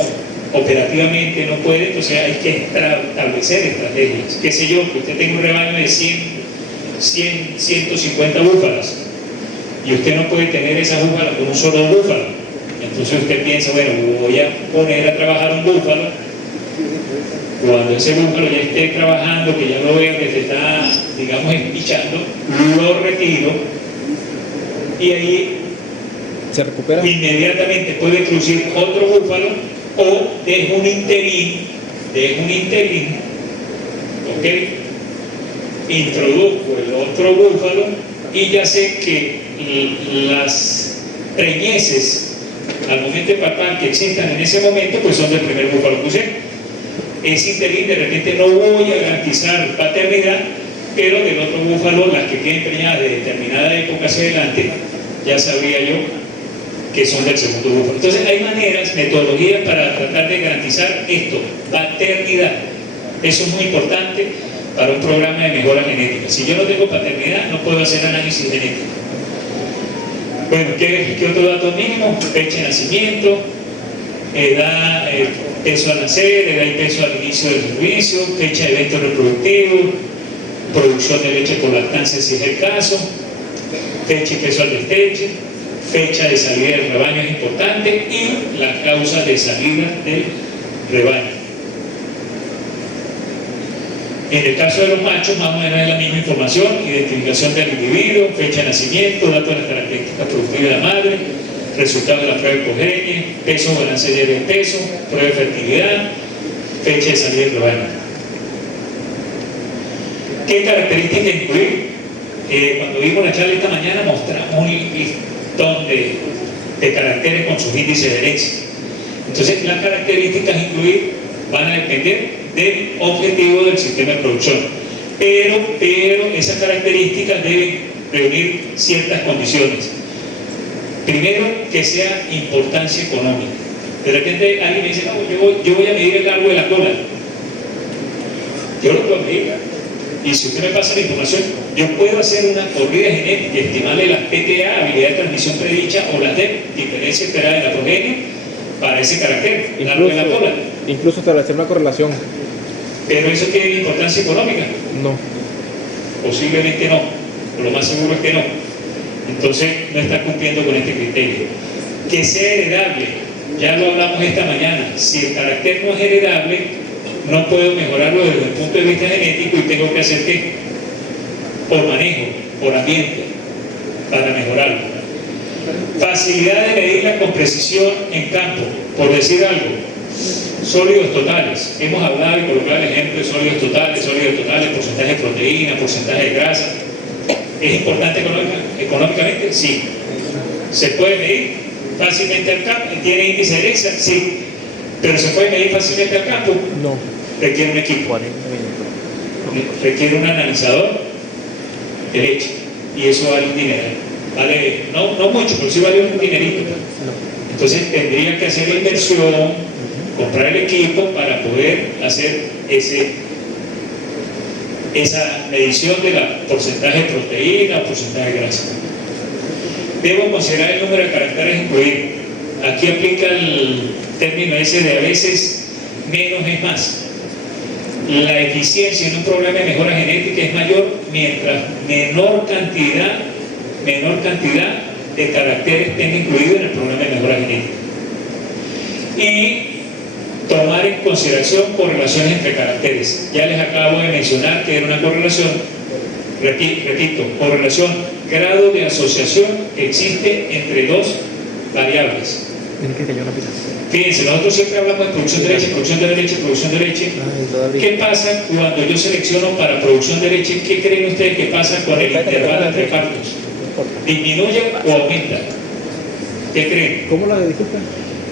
operativamente no puede, entonces hay que establecer estrategias. Qué sé yo, que usted tenga un rebaño de 150 búfalas y usted no puede tener esas búfalas con un solo búfalo. Entonces usted piensa, bueno, voy a poner a trabajar un búfalo. Cuando ese búfalo ya esté trabajando, que ya lo veo que se está, digamos, espichando, lo retiro y ahí se recupera. Inmediatamente puede introducir otro búfalo o dejo un interín, ¿ok? Introduzco el otro búfalo y ya sé que las preñeces al momento de papar que existan en ese momento, pues son del primer búfalo que usé. Ese interín de repente no voy a garantizar paternidad, pero del otro búfalo, las que queden preñadas de determinada época hacia adelante, ya sabría yo que son del segundo búfalo. Entonces hay maneras, metodologías para tratar de garantizar esto, paternidad. Eso es muy importante para un programa de mejora genética. Si yo no tengo paternidad, no puedo hacer análisis genético. Bueno, ¿qué otro dato mínimo? Fecha de nacimiento, edad, peso al nacer, edad y peso al inicio del servicio, fecha de evento reproductivo, producción de leche por lactancia si es el caso, fecha y peso al desteche, fecha de salida del rebaño es importante y la causa de salida del rebaño. En el caso de los machos, más o menos es la misma información: identificación del individuo, fecha de nacimiento, datos de las características productivas de la madre, resultados de la prueba de progenie, peso, balance de peso, prueba de fertilidad, fecha de salida del rebaño. ¿Qué características incluir? Cuando vimos la charla esta mañana mostramos un listón de caracteres con sus índices de herencia. Entonces las características a incluir van a depender del objetivo del sistema de producción, pero esas características deben reunir ciertas condiciones. Primero, que sea importancia económica. De repente alguien me dice, no, yo voy a medir el largo de la cola. Yo lo puedo medir, y si usted me pasa la información, yo puedo hacer una corrida genética y estimarle las PTA, habilidad de transmisión predicha, o la DEP, diferencia esperada de la progenie, para ese carácter, el largo de la cola. Incluso establecer una correlación. ¿Pero eso tiene importancia económica? No. Posiblemente no, lo más seguro es que no. Entonces no está cumpliendo con este criterio. Que sea heredable, ya lo hablamos esta mañana. Si el carácter no es heredable, no puedo mejorarlo desde el punto de vista genético y tengo que hacer ¿qué? Por manejo, por ambiente, para mejorarlo. Facilidad de medirla con precisión en campo, por decir algo. Sólidos totales, hemos hablado y colocado el ejemplo de sólidos totales, porcentaje de proteína, porcentaje de grasa. ¿Es importante económicamente? Sí. ¿Se puede medir fácilmente al campo? ¿Tiene índice de herencia? Sí. ¿Pero se puede medir fácilmente al campo? No. Requiere un equipo, requiere un analizador de leche, y eso vale un dinero. Vale, no mucho, pero sí vale un dinerito. Entonces tendría que hacer la inversión, comprar el equipo para poder hacer esa medición de la porcentaje de proteína o porcentaje de grasa. debo considerar el número de caracteres incluidos. Aquí aplica el término ese de a veces menos es más. La eficiencia en un programa de mejora genética es mayor mientras menor cantidad de caracteres tenga incluido en el programa de mejora genética. Y tomar en consideración correlaciones entre caracteres. Ya les acabo de mencionar que era una correlación, repito, correlación, grado de asociación que existe entre dos variables. Fíjense, nosotros siempre hablamos de producción de leche, producción de leche, producción de leche. ¿Qué pasa cuando yo selecciono para producción de leche? ¿Qué creen ustedes que pasa con el intervalo entre partos? ¿Disminuye o aumenta? ¿Qué creen? ¿Cómo la disculpa?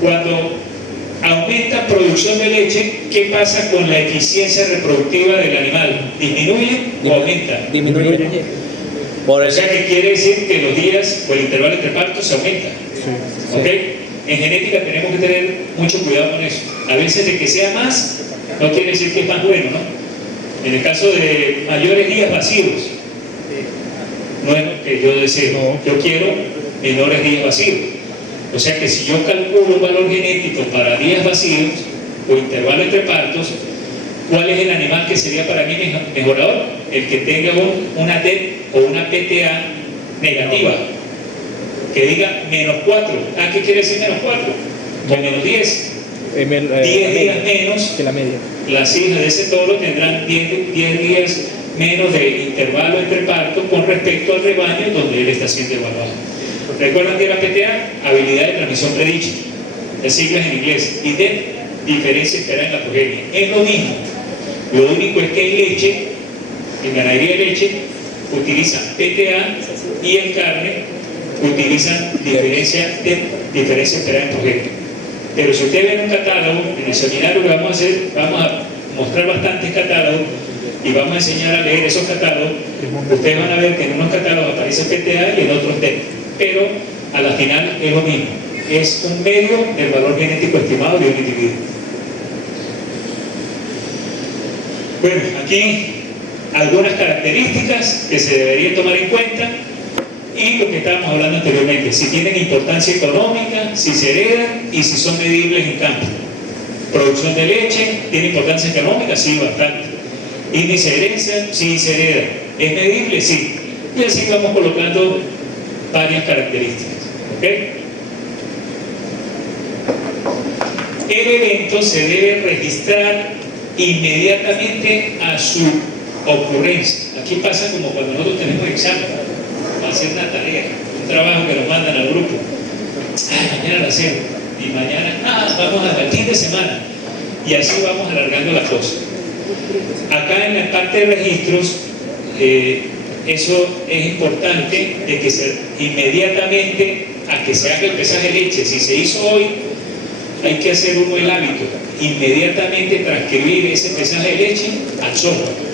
Cuando aumenta producción de leche, ¿qué pasa con la eficiencia reproductiva del animal? ¿Disminuye o aumenta? Disminuye. O sea que quiere decir que los días o el intervalo entre partos se aumenta. Sí. ¿Ok? En genética tenemos que tener mucho cuidado con eso. A veces de que sea más, no quiere decir que es más bueno, ¿no? En el caso de mayores días vacíos, no es lo que yo deseo. Yo quiero menores días vacíos. O sea que si yo calculo un valor genético para días vacíos o intervalo entre partos, ¿cuál es el animal que sería para mí mejorador? El que tenga una TET o una PTA negativa, que diga -4. ¿Qué quiere decir -4? O -10. 10 días menos que la media. Las hijas de ese toro tendrán 10 días menos de intervalo entre partos con respecto al rebaño donde él está siendo evaluado. ¿Recuerdan que era PTA? Habilidad de transmisión predicha, las siglas en inglés, y de diferencia esperada en la progenie. Es lo mismo. Lo único es que en leche, en ganadería de leche, utilizan PTA y en carne utilizan diferencia esperada en progenie. Pero si ustedes ven un catálogo, en el seminario que vamos a hacer, vamos a mostrar bastantes catálogos y vamos a enseñar a leer esos catálogos. Ustedes van a ver que en unos catálogos aparece PTA y en otros TET, pero a la final es lo mismo, es un medio del valor genético estimado de un individuo. Bueno, aquí algunas características que se deberían tomar en cuenta y lo que estábamos hablando anteriormente, si tienen importancia económica, si se heredan y si son medibles en campo. Producción de leche, ¿tiene importancia económica? Sí, bastante. Índice de herencia, sí, se hereda. ¿Es medible? Sí. Y así vamos colocando varias características. ¿Ok? El evento se debe registrar inmediatamente a su ocurrencia. Aquí pasa como cuando nosotros tenemos examen, para hacer una tarea, un trabajo que nos mandan al grupo. Mañana lo hacemos. Y mañana, vamos al fin de semana. Y así vamos alargando la cosa. Acá en la parte de registros, eso es importante, de que inmediatamente a que se haga el pesaje de leche. Si se hizo hoy, hay que hacer uno el hábito, inmediatamente transcribir ese pesaje de leche al software.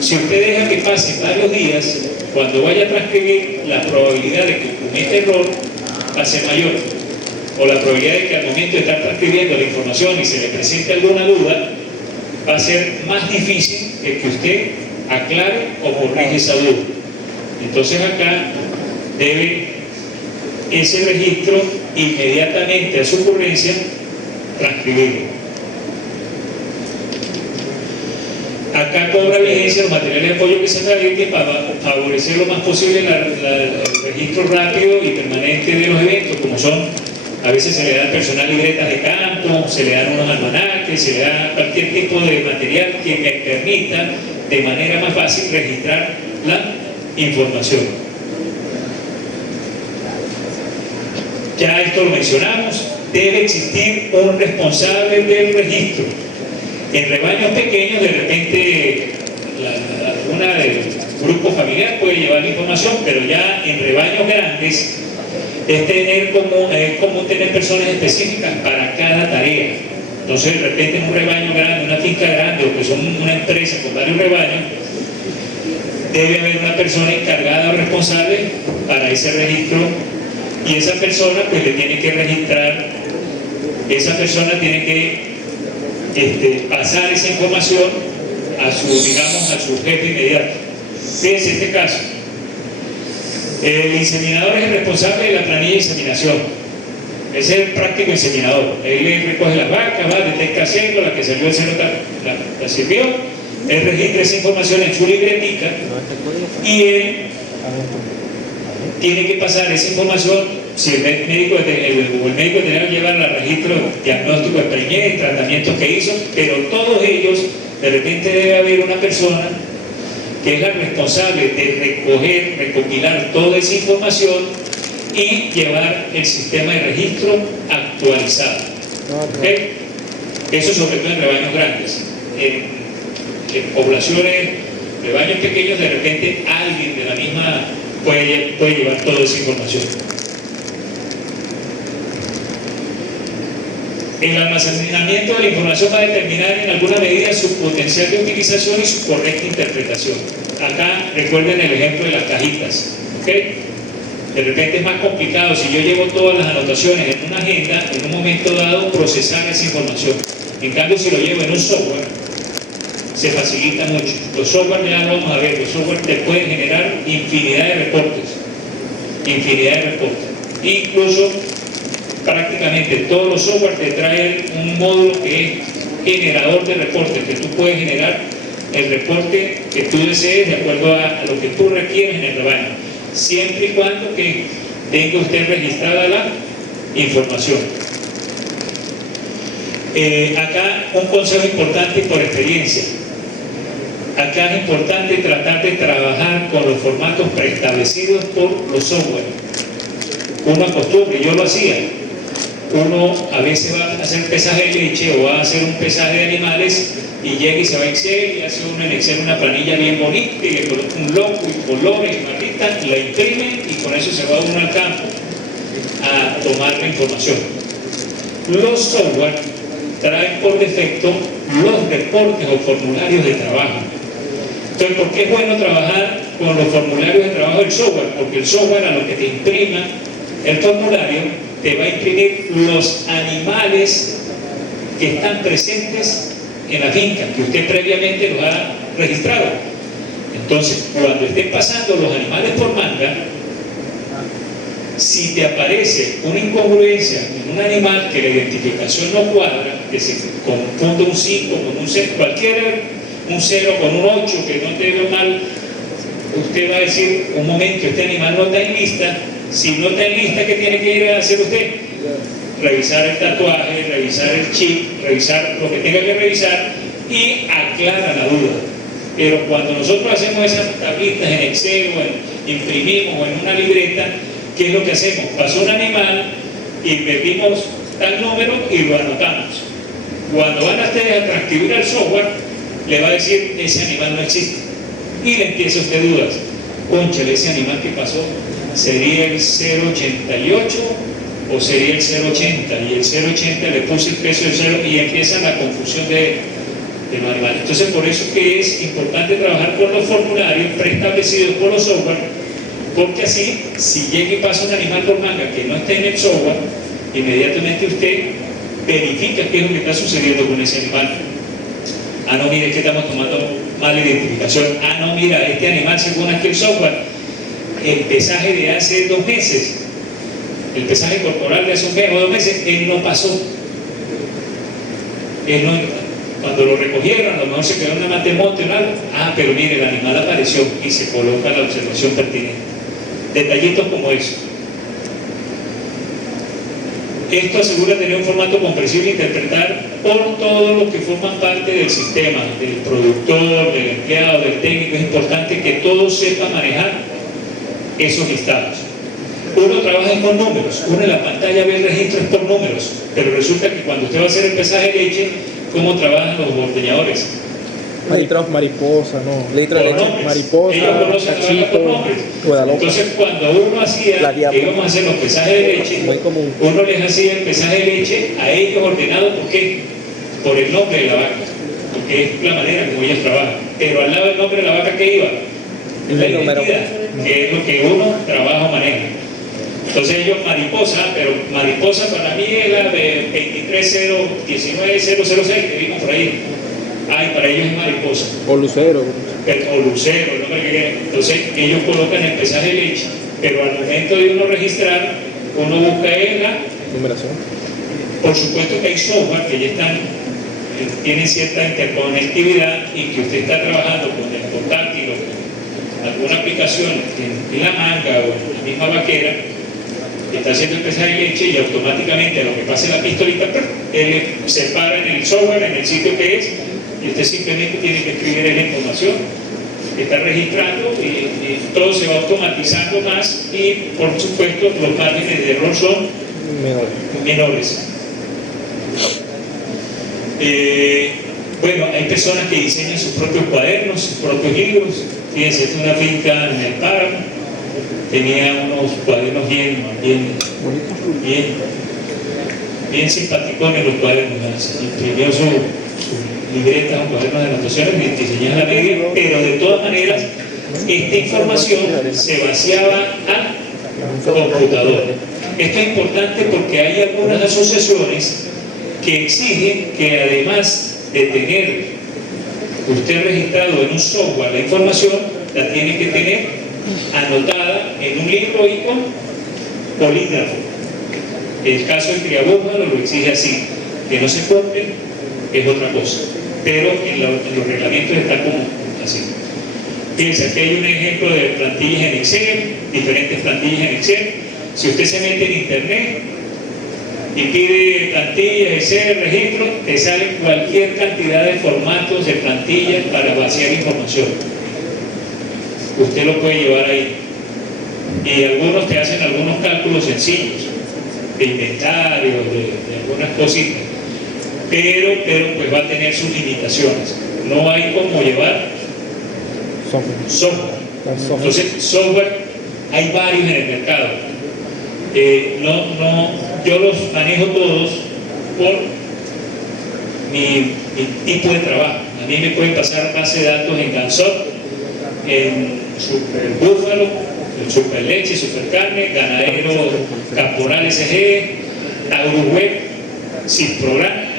Si usted deja que pasen varios días, cuando vaya a transcribir, la probabilidad de que cometa error va a ser mayor, o la probabilidad de que al momento de estar transcribiendo la información y se le presente alguna duda, va a ser más difícil que usted aclare o corrige esa duda. Entonces acá debe ese registro inmediatamente a su ocurrencia transcribirlo. Acá cobra vigencia los materiales de apoyo que se fabriquen para favorecer lo más posible el registro rápido y permanente de los eventos, como son, a veces se le da al personal libretas de campo, se le dan unos almanaques, se le da cualquier tipo de material que me permita de manera más fácil registrar la información. Ya esto lo mencionamos, debe existir un responsable del registro. En rebaños pequeños, de repente, alguna del grupo familiar puede llevar la información, pero ya en rebaños grandes es tener como tener personas específicas para cada tarea. Entonces, de repente, en un rebaño grande, una finca grande, o que son una empresa con varios rebaños, debe haber una persona encargada o responsable para ese registro, y esa persona pues le tiene que registrar, esa persona tiene que pasar esa información a su jefe inmediato. Fíjense este caso. El inseminador es el responsable de la planilla de inseminación. Es el práctico inseminador. Él recoge las vacas, va, detecta celo, la que salió el celo la sirvió. Él registra esa información en su libretica y él tiene que pasar esa información. Si el médico veterinario lleva el registro diagnóstico de preñez, tratamientos que hizo, pero todos ellos, de repente debe haber una persona que es la responsable de recoger, recopilar toda esa información y llevar el sistema de registro actualizado. ¿Okay? Eso sobre todo en rebaños grandes. En poblaciones, rebaños pequeños, de repente alguien de la misma puede llevar toda esa información. El almacenamiento de la información va a determinar en alguna medida su potencial de utilización y su correcta interpretación. Acá recuerden el ejemplo de las cajitas. ¿Okay? De repente es más complicado si yo llevo todas las anotaciones en una agenda, en un momento dado procesar esa información. En cambio, si lo llevo en un software, se facilita mucho. Los software, ya lo vamos a ver, los software te pueden generar infinidad de reportes. Incluso prácticamente todos los software te traen un módulo que es generador de reportes, que tú puedes generar el reporte que tú desees de acuerdo a lo que tú requieres en el rebaño, siempre y cuando que tenga usted registrada la información. Acá un consejo importante por experiencia. Acá es importante tratar de trabajar con los formatos preestablecidos por los software. Uno acostumbra, yo lo hacía. Uno a veces va a hacer pesaje de leche o va a hacer un pesaje de animales y llega y se va a Excel y hace uno en Excel una planilla bien bonita y le coloca un logo y colores y barritas, la imprime y con eso se va uno al campo a tomar la información. Los software traen por defecto los reportes o formularios de trabajo. Entonces, ¿por qué es bueno trabajar con los formularios de trabajo del software? Porque el software, a lo que te imprima el formulario, te va a imprimir los animales que están presentes en la finca, que usted previamente los ha registrado. Entonces, cuando estén pasando los animales por manga, si te aparece una incongruencia en un animal que la identificación no cuadra, que se confunde un 5 con un 6, un 0 con un 8, que no te veo mal, usted va a decir, un momento, este animal no está en lista. Si no está en lista, ¿qué tiene que ir a hacer usted? Revisar el tatuaje, revisar el chip, revisar lo que tenga que revisar y aclara la duda. Pero cuando nosotros hacemos esas tablitas en Excel o imprimimos o en una libreta, ¿qué es lo que hacemos? Pasó un animal y metimos tal número y lo anotamos. Cuando van a ustedes a transcribir al software, le va a decir, ese animal no existe. Y le empieza usted dudas. Cónchale, ese animal que pasó, ¿sería el 0,88 o sería el 0,80? Y el 0,80 le puse el peso del 0 y empieza la confusión de los animales. Entonces, por eso que es importante trabajar con los formularios preestablecidos por los software, porque así, si llega y pasa un animal por manga que no está en el software, inmediatamente usted verifica qué es lo que está sucediendo con ese animal. Ah, no, mire, es que estamos tomando mala identificación. Ah, no, mira, este animal, según aquí el software, el pesaje de hace 2 meses, el pesaje corporal de hace 1 mes o 2 meses, él no pasó. Él no, cuando lo recogieron, a lo mejor se quedó en una matemote o algo. Ah, pero mire, el animal apareció y se coloca la observación pertinente. Detallitos como eso. Esto asegura tener un formato comprensible e interpretar por todos los que forman parte del sistema, del productor, del empleado, del técnico. Es importante que todos sepan manejar esos listados. Uno trabaja con números, uno en la pantalla ve el registro es por números, pero resulta que cuando usted va a hacer el pesaje de leche, ¿cómo trabajan los ordeñadores? Litros mariposa, no, litro de leche mariposa, ellos conocen cachito, Guadalupe. Entonces, cuando uno hacía, que íbamos a hacer los pesajes de leche, uno les hacía el pesaje de leche a ellos ordenado, ¿por qué? Por el nombre de la vaca, porque es la manera como ellos trabajan. Pero al lado del nombre de la vaca, ¿qué iba? La identidad, que es lo que uno trabaja o maneja. Entonces ellos mariposa, pero mariposa para mí es la de 23019-006 que vimos por ahí. Ay, para ellos es mariposa. O lucero. O lucero, el nombre que quieran. Entonces ellos colocan el pesaje de leche pero al momento de uno registrar, uno busca la Numeración. Por supuesto que hay software que ya están, tienen cierta interconectividad y que usted está trabajando con el portátil o con alguna aplicación en la manga o en la misma vaquera, está haciendo el pesaje de leche y automáticamente a lo que pase la pistolita, él se para en el software, en el sitio que es, y usted simplemente tiene que escribir esa información que está registrando y todo se va automatizando más y por supuesto los márgenes de error son menores. Bueno, hay personas que diseñan sus propios cuadernos, sus propios libros. Fíjense, esta es una finca en el páramo, tenía unos cuadernos bien simpaticones los cuadernos, imprimió su libreta, un cuaderno de anotaciones, diseñaba la medida, pero de todas maneras esta información se vaciaba a computador. Esto es importante porque hay algunas asociaciones que exigen que además de tener usted registrado en un software la información, la tiene que tener anotada en un libro y con polígrafo. El caso de Criabúfalo lo exige así, que no se corte es otra cosa, pero en los reglamentos está como así. Fíjense, aquí hay un ejemplo de plantillas en Excel, diferentes plantillas en Excel. Si usted se mete en internet y pide plantillas, Excel, registro, te sale cualquier cantidad de formatos de plantillas para vaciar información. Usted lo puede llevar ahí. Y algunos te hacen algunos cálculos sencillos, de inventario, de algunas cositas. Pero pues va a tener sus limitaciones. No hay como llevar software. Entonces, software hay varios en el mercado. Yo los manejo todos por mi tipo de trabajo. A mí me pueden pasar base de datos en Gansot, en Superbúfalo, en Superleche, Supercarne, Ganadero Caporal SG, Taurus Web, Sysprogram,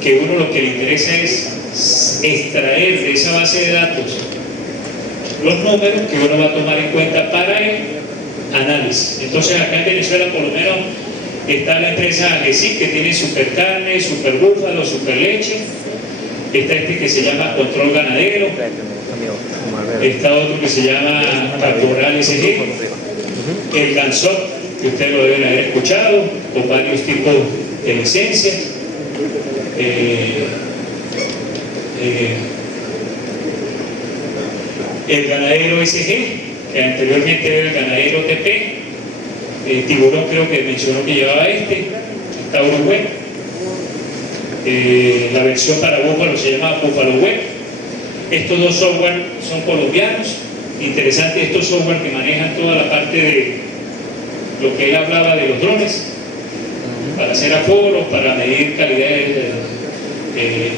que uno lo que le interesa es extraer de esa base de datos los números que uno va a tomar en cuenta para el análisis. Entonces acá en Venezuela por lo menos está la empresa AGESIC, que tiene Supercarne, Superbúfalo, Superleche, está este que se llama Control Ganadero, está otro que se llama Caporal SG, el Gansot, que ustedes lo deben haber escuchado, con varios tipos de licencias, el Ganadero SG, que anteriormente era el Ganadero TP, Tiburón creo que mencionó que llevaba Taurus Web, la versión para Búfalo se llama Búfalo Web. Estos dos software son colombianos, interesante, estos software que manejan toda la parte de lo que él hablaba de los drones, para hacer aforos, para medir calidades de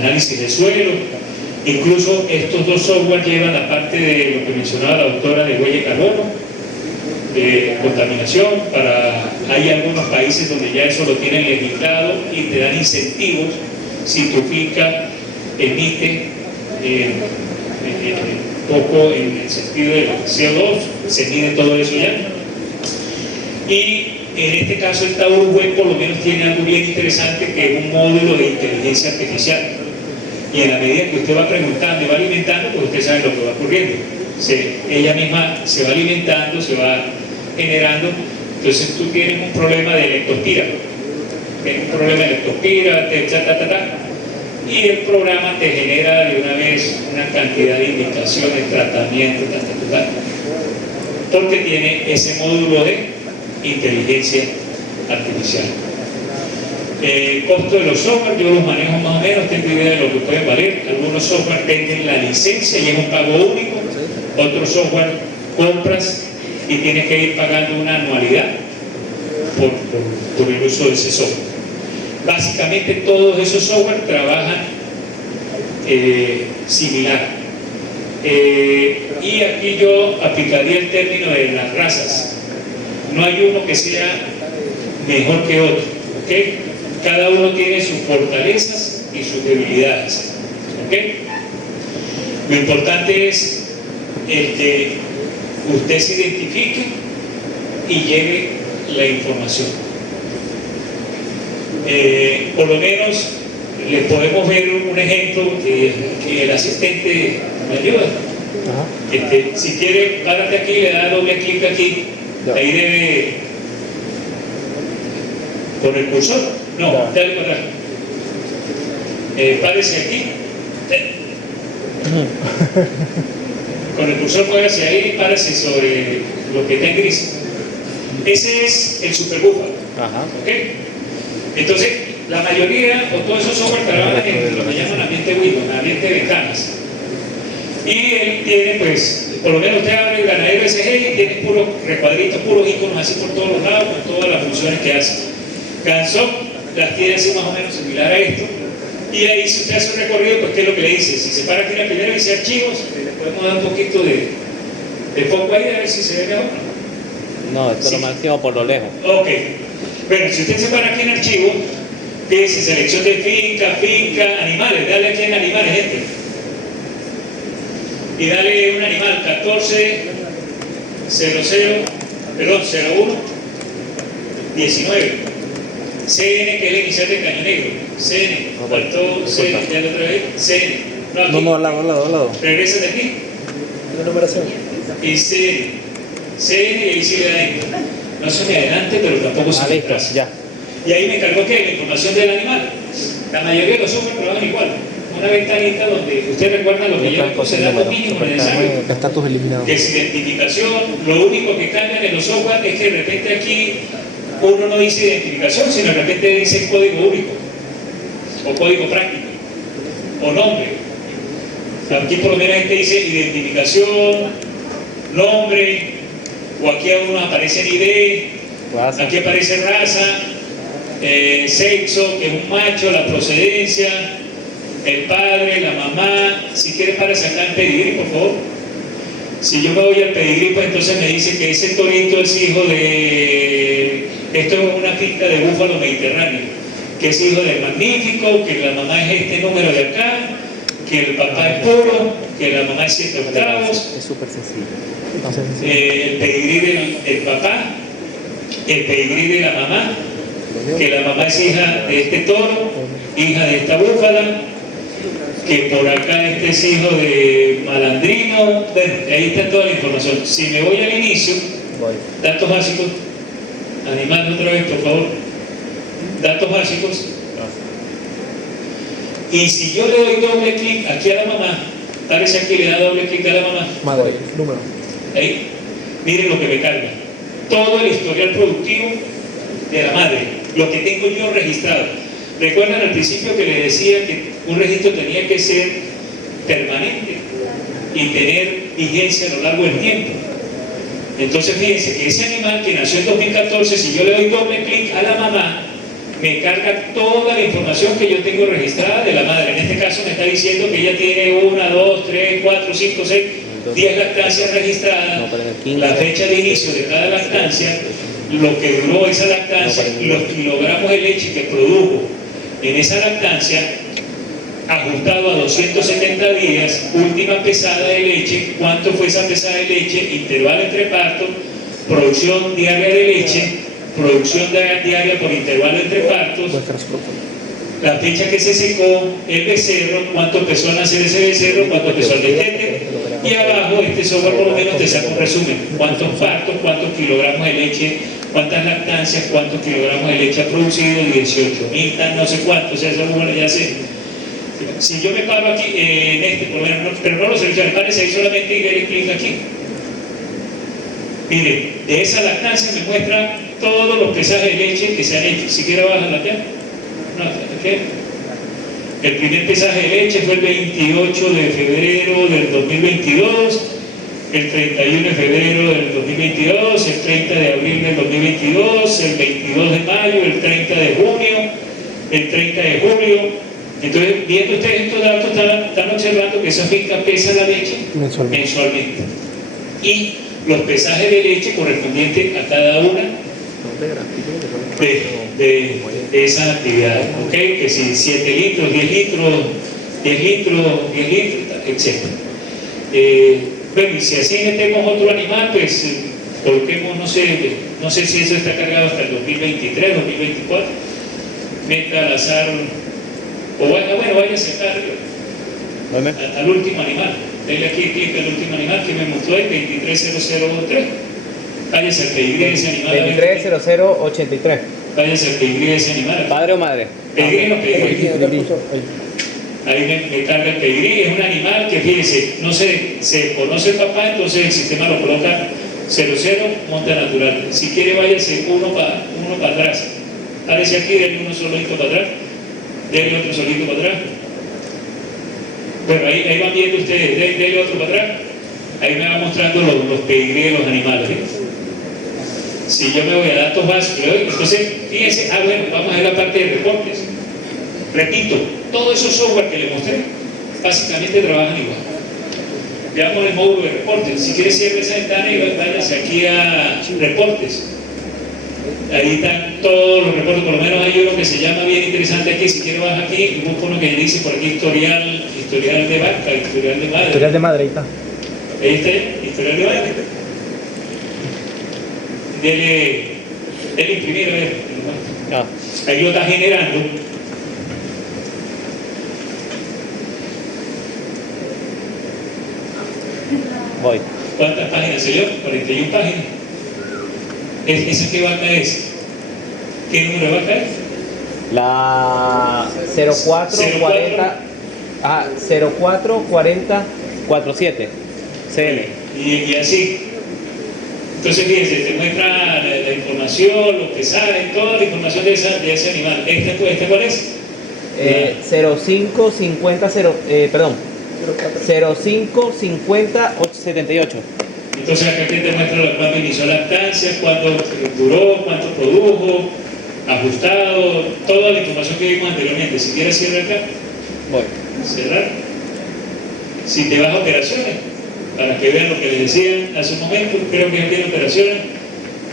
análisis de suelo. Incluso estos dos software llevan la parte de lo que mencionaba la doctora de huella de carbono, de contaminación. Hay algunos países donde ya eso lo tienen legislado y te dan incentivos si tu finca emite poco en el sentido del CO2, se mide todo eso ya. Y en este caso el Taurus Web por lo menos tiene algo bien interesante, que es un módulo de inteligencia artificial. Y en la medida que usted va preguntando y va alimentando, pues usted sabe lo que va ocurriendo. Ella misma se va alimentando, se va generando. Entonces tú tienes un problema de leptospira. Tienes un problema de leptospira, y el programa te genera de una vez una cantidad de indicaciones, tratamientos, porque tiene ese módulo de inteligencia artificial. El costo de los software yo los manejo más o menos, tengo idea de lo que pueden valer. Algunos software venden la licencia y es un pago único, otros software compras y tienes que ir pagando una anualidad por el uso de ese software. Básicamente todos esos software trabajan similar. Y aquí yo aplicaría el término de las razas. No hay uno que sea mejor que otro, ¿okay? Cada uno tiene sus fortalezas y sus debilidades, ¿okay? Lo importante es el que usted se identifique y lleve la información. Por lo menos le podemos ver un ejemplo que el asistente me ayuda. Si quiere, párate aquí, le da doble clic aquí, ahí debe, con el cursor, no, dale para atrás, párese aquí, con el cursor muévase ahí, párese sobre lo que está en gris. Ese es el superbúfalo. ¿Ok? Entonces, la mayoría o todos esos software trabajan en lo que llaman ambiente Windows, ambiente de ventanas. Y él tiene, pues, por lo menos usted abre el ganadero SG y tiene puros recuadritos, puros iconos así por todos los lados, con todas las funciones que hace. Canso las tiene así más o menos similar a esto. Y ahí, si usted hace un recorrido, pues, ¿qué es lo que le dice? Si se para aquí la primera y dice archivos, le podemos dar un poquito de foco ahí a ver si se ve mejor. No, esto es lo máximo por lo lejos. Ok. Bueno, si usted se para aquí en archivos, dice selección de finca, animales, dale aquí en animales, gente. Y dale un animal 01 19 CN, que es la inicial del caño negro. CN, faltó CN, ya la otra vez, CN. No, aquí. No, al lado. Regresa de aquí. La numeración. Y CN, y ahí sigue adentro. No se me adelante, pero tampoco se me atrás. Ya. Y ahí me encargó que la información del animal. La mayoría de los software trabajan igual. Una ventanita donde usted recuerda lo que lleva el datos mínimos necesarios. Estatus eliminado. Que es identificación. Lo único que cambian en los software es que de repente aquí uno no dice identificación, sino de repente dice código único, o código práctico, o nombre. Aquí por lo menos este dice identificación, nombre, o aquí a uno aparece el ID, aquí aparece raza, sexo, que es un macho, la procedencia, el padre, la mamá. Si quiere, para sacar el pedigrí, por favor. Si yo me voy al pedigrí, pues entonces me dice que ese torito es hijo de... Esto es una finca de búfalo mediterráneo, que es hijo del magnífico, que la mamá es este número de acá, que el papá es puro, que la mamá es 7 octavos. Es súper sencillo. El pedigrí del papá, el pedigrí de la mamá, que la mamá es hija de este toro, hija de esta búfala, que por acá este es hijo de malandrino. Bueno, ahí está toda la información. Si me voy al inicio, datos básicos, animal otra vez, por favor, datos básicos. Y si yo le doy doble clic aquí a la mamá, parece aquí le da doble clic a la mamá. Madre, número. Ahí, miren lo que me carga. Todo el historial productivo de la madre, lo que tengo yo registrado. Recuerdan al principio que les decía que un registro tenía que ser permanente y tener vigencia a lo largo del tiempo. Entonces fíjense que ese animal que nació en 2014, si yo le doy doble clic a la mamá, me carga toda la información que yo tengo registrada de la madre. En este caso me está diciendo que ella tiene 1, 2, 3, 4, 5, 6, 10 lactancias registradas, la fecha de inicio de cada lactancia, lo que duró esa lactancia, los kilogramos de leche que produjo en esa lactancia, ajustado a 270 días, última pesada de leche, cuánto fue esa pesada de leche, intervalo entre partos, producción diaria de leche, producción diaria por intervalo entre partos, la fecha que se secó el becerro, cuánto pesó al nacer ese becerro, cuánto pesó al destete, y abajo este software por lo menos te saca un resumen, cuántos partos, cuántos kilogramos de leche, cuántas lactancias, cuántos kilogramos de leche ha producido, 18.000 tan no sé cuántos, o sea, eso bueno, ya sé. Si yo me paro aquí en este, por lo menos, pero no lo selecciono, párese ahí solamente y le clic aquí. Miren, de esa lactancia me muestra todos los pesajes de leche que se han hecho. Si quiere bajar la tela. No, ¿qué? El primer pesaje de leche fue el 28 de febrero del 2022, el 31 de febrero del 2022, el 30 de abril del 2022, el 22 de mayo, el 30 de junio, el 30 de julio. Entonces, viendo ustedes estos datos, están observando que esa finca pesa la leche mensualmente. Y los pesajes de leche correspondientes a cada una de esas actividades. ¿Ok? Que si 7 litros, 10 litros, 10 litros, 10 litros, etc. Bueno, y si así metemos otro animal, pues coloquemos, no sé si eso está cargado hasta el 2023, 2024, meta al azar, o bueno, váyase acá arriba, ¿Dónde? al último animal, denle aquí clic al último animal que me mostró ahí, 230003, váyase al pedigrí de ese animal. 230083. Váyase al pedigrí de ese animal. ¿Padre o madre? Pedigrí no pedigrí. Ahí me carga el pedigrí, es un animal que, fíjense, no se conoce el papá, entonces el sistema lo coloca 00, monta natural. Si quiere, váyase uno para atrás. Hágase aquí, denle uno solito para atrás, denle otro solito para atrás. Bueno, ahí van viendo ustedes, denle otro para atrás. Ahí me va mostrando los pedigrí de los animales. Si yo me voy a datos básicos, entonces, fíjense, bueno, vamos a ver la parte de reportes. Repito, todos esos software que les mostré, básicamente trabajan igual. Veamos el módulo de reportes. Si quieres cierre esa ventana y váyase aquí a reportes. Ahí están todos los reportes, por lo menos hay uno que se llama bien interesante aquí. Si quieres baja aquí y busca uno que dice por aquí historial de banca, historial de madre. Historial de madre, ahí está. Ahí está, historial de banca. Dele imprimir, a ver. Ah, Ahí lo está generando. voy. ¿Cuántas páginas, señor? 41 páginas. ¿Esa qué vaca es? ¿Qué número de vaca es? La 0440. Ah, 044047. CL. Y así. Entonces, fíjense, te muestra la información, lo que sale, toda la información de ese animal. ¿Este cuál es? 0550, perdón. 055078. Entonces acá te muestra cuándo inició la lactancia, cuándo duró, cuánto produjo, ajustado, toda la información que vimos anteriormente. Si quieres cierra acá, Voy. cerrar. Si te vas a operaciones, para que vean lo que les decía hace un momento, creo que ya tiene operaciones.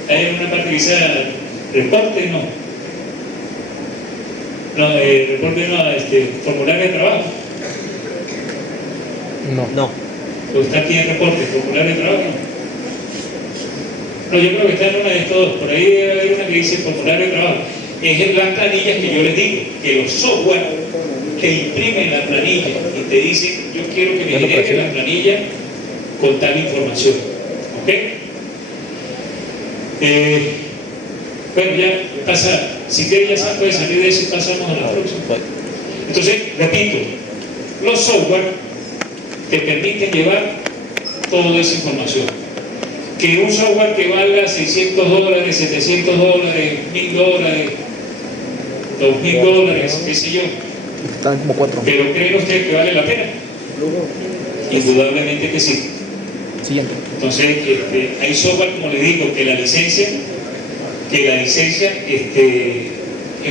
Hay una parte que dice reporte, reporte no, formulario de trabajo. No. ¿O está aquí en reporte, formulario de trabajo? No, yo creo que está en una de estos, por ahí debe haber una que dice formulario de trabajo. Es en las planillas que yo les digo, que los software te imprimen la planilla y te dicen, yo quiero que me genere la planilla con tal información. ¿Ok? Bueno, ya pasa, si quieres ya puede salir de eso y pasamos a la próxima. Entonces, repito, los software te permiten llevar toda esa información. Que un software que valga $600, $700, $1,000, $2,000, qué sé yo, Están como 4. pero ¿creen ustedes que vale la pena? Indudablemente que sí. Siguiente. Entonces, hay software, como les digo, que la licencia es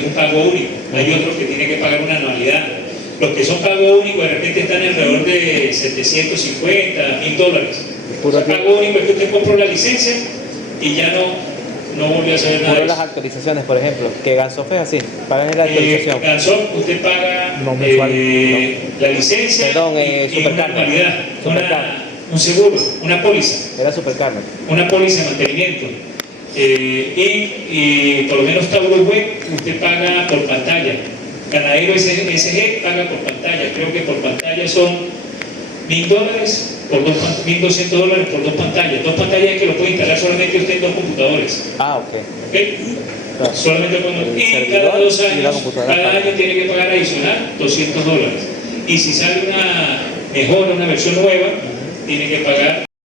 un pago único. Hay otros que tienen que pagar una anualidad. Los que son pago único de repente están alrededor de $750, $1,000. O sea, pago único es que usted compró la licencia y ya no volvió a saber nada de Las eso. actualizaciones, por ejemplo, que Gansoft es así, pagan la actualización. Gansoft, usted paga No, mensual, la licencia Perdón, y una Supercarmen. anualidad, Supercarmen. un seguro, una póliza. Era Supercarmen. Una póliza de mantenimiento. Y por lo menos Tauro Web usted paga por pantalla. Ganadero SG paga por pantalla. Creo que por pantalla son $1,000 por $1,200 por 2 pantallas. 2 pantallas que lo puede instalar solamente usted en 2 computadores. Ah, ok. ¿Ok? Claro. Solamente cuando. El Y servidor cada 2 y la años, computadora cada paga. año tiene que pagar adicional $200. Y si sale una mejora, una versión nueva, tiene que pagar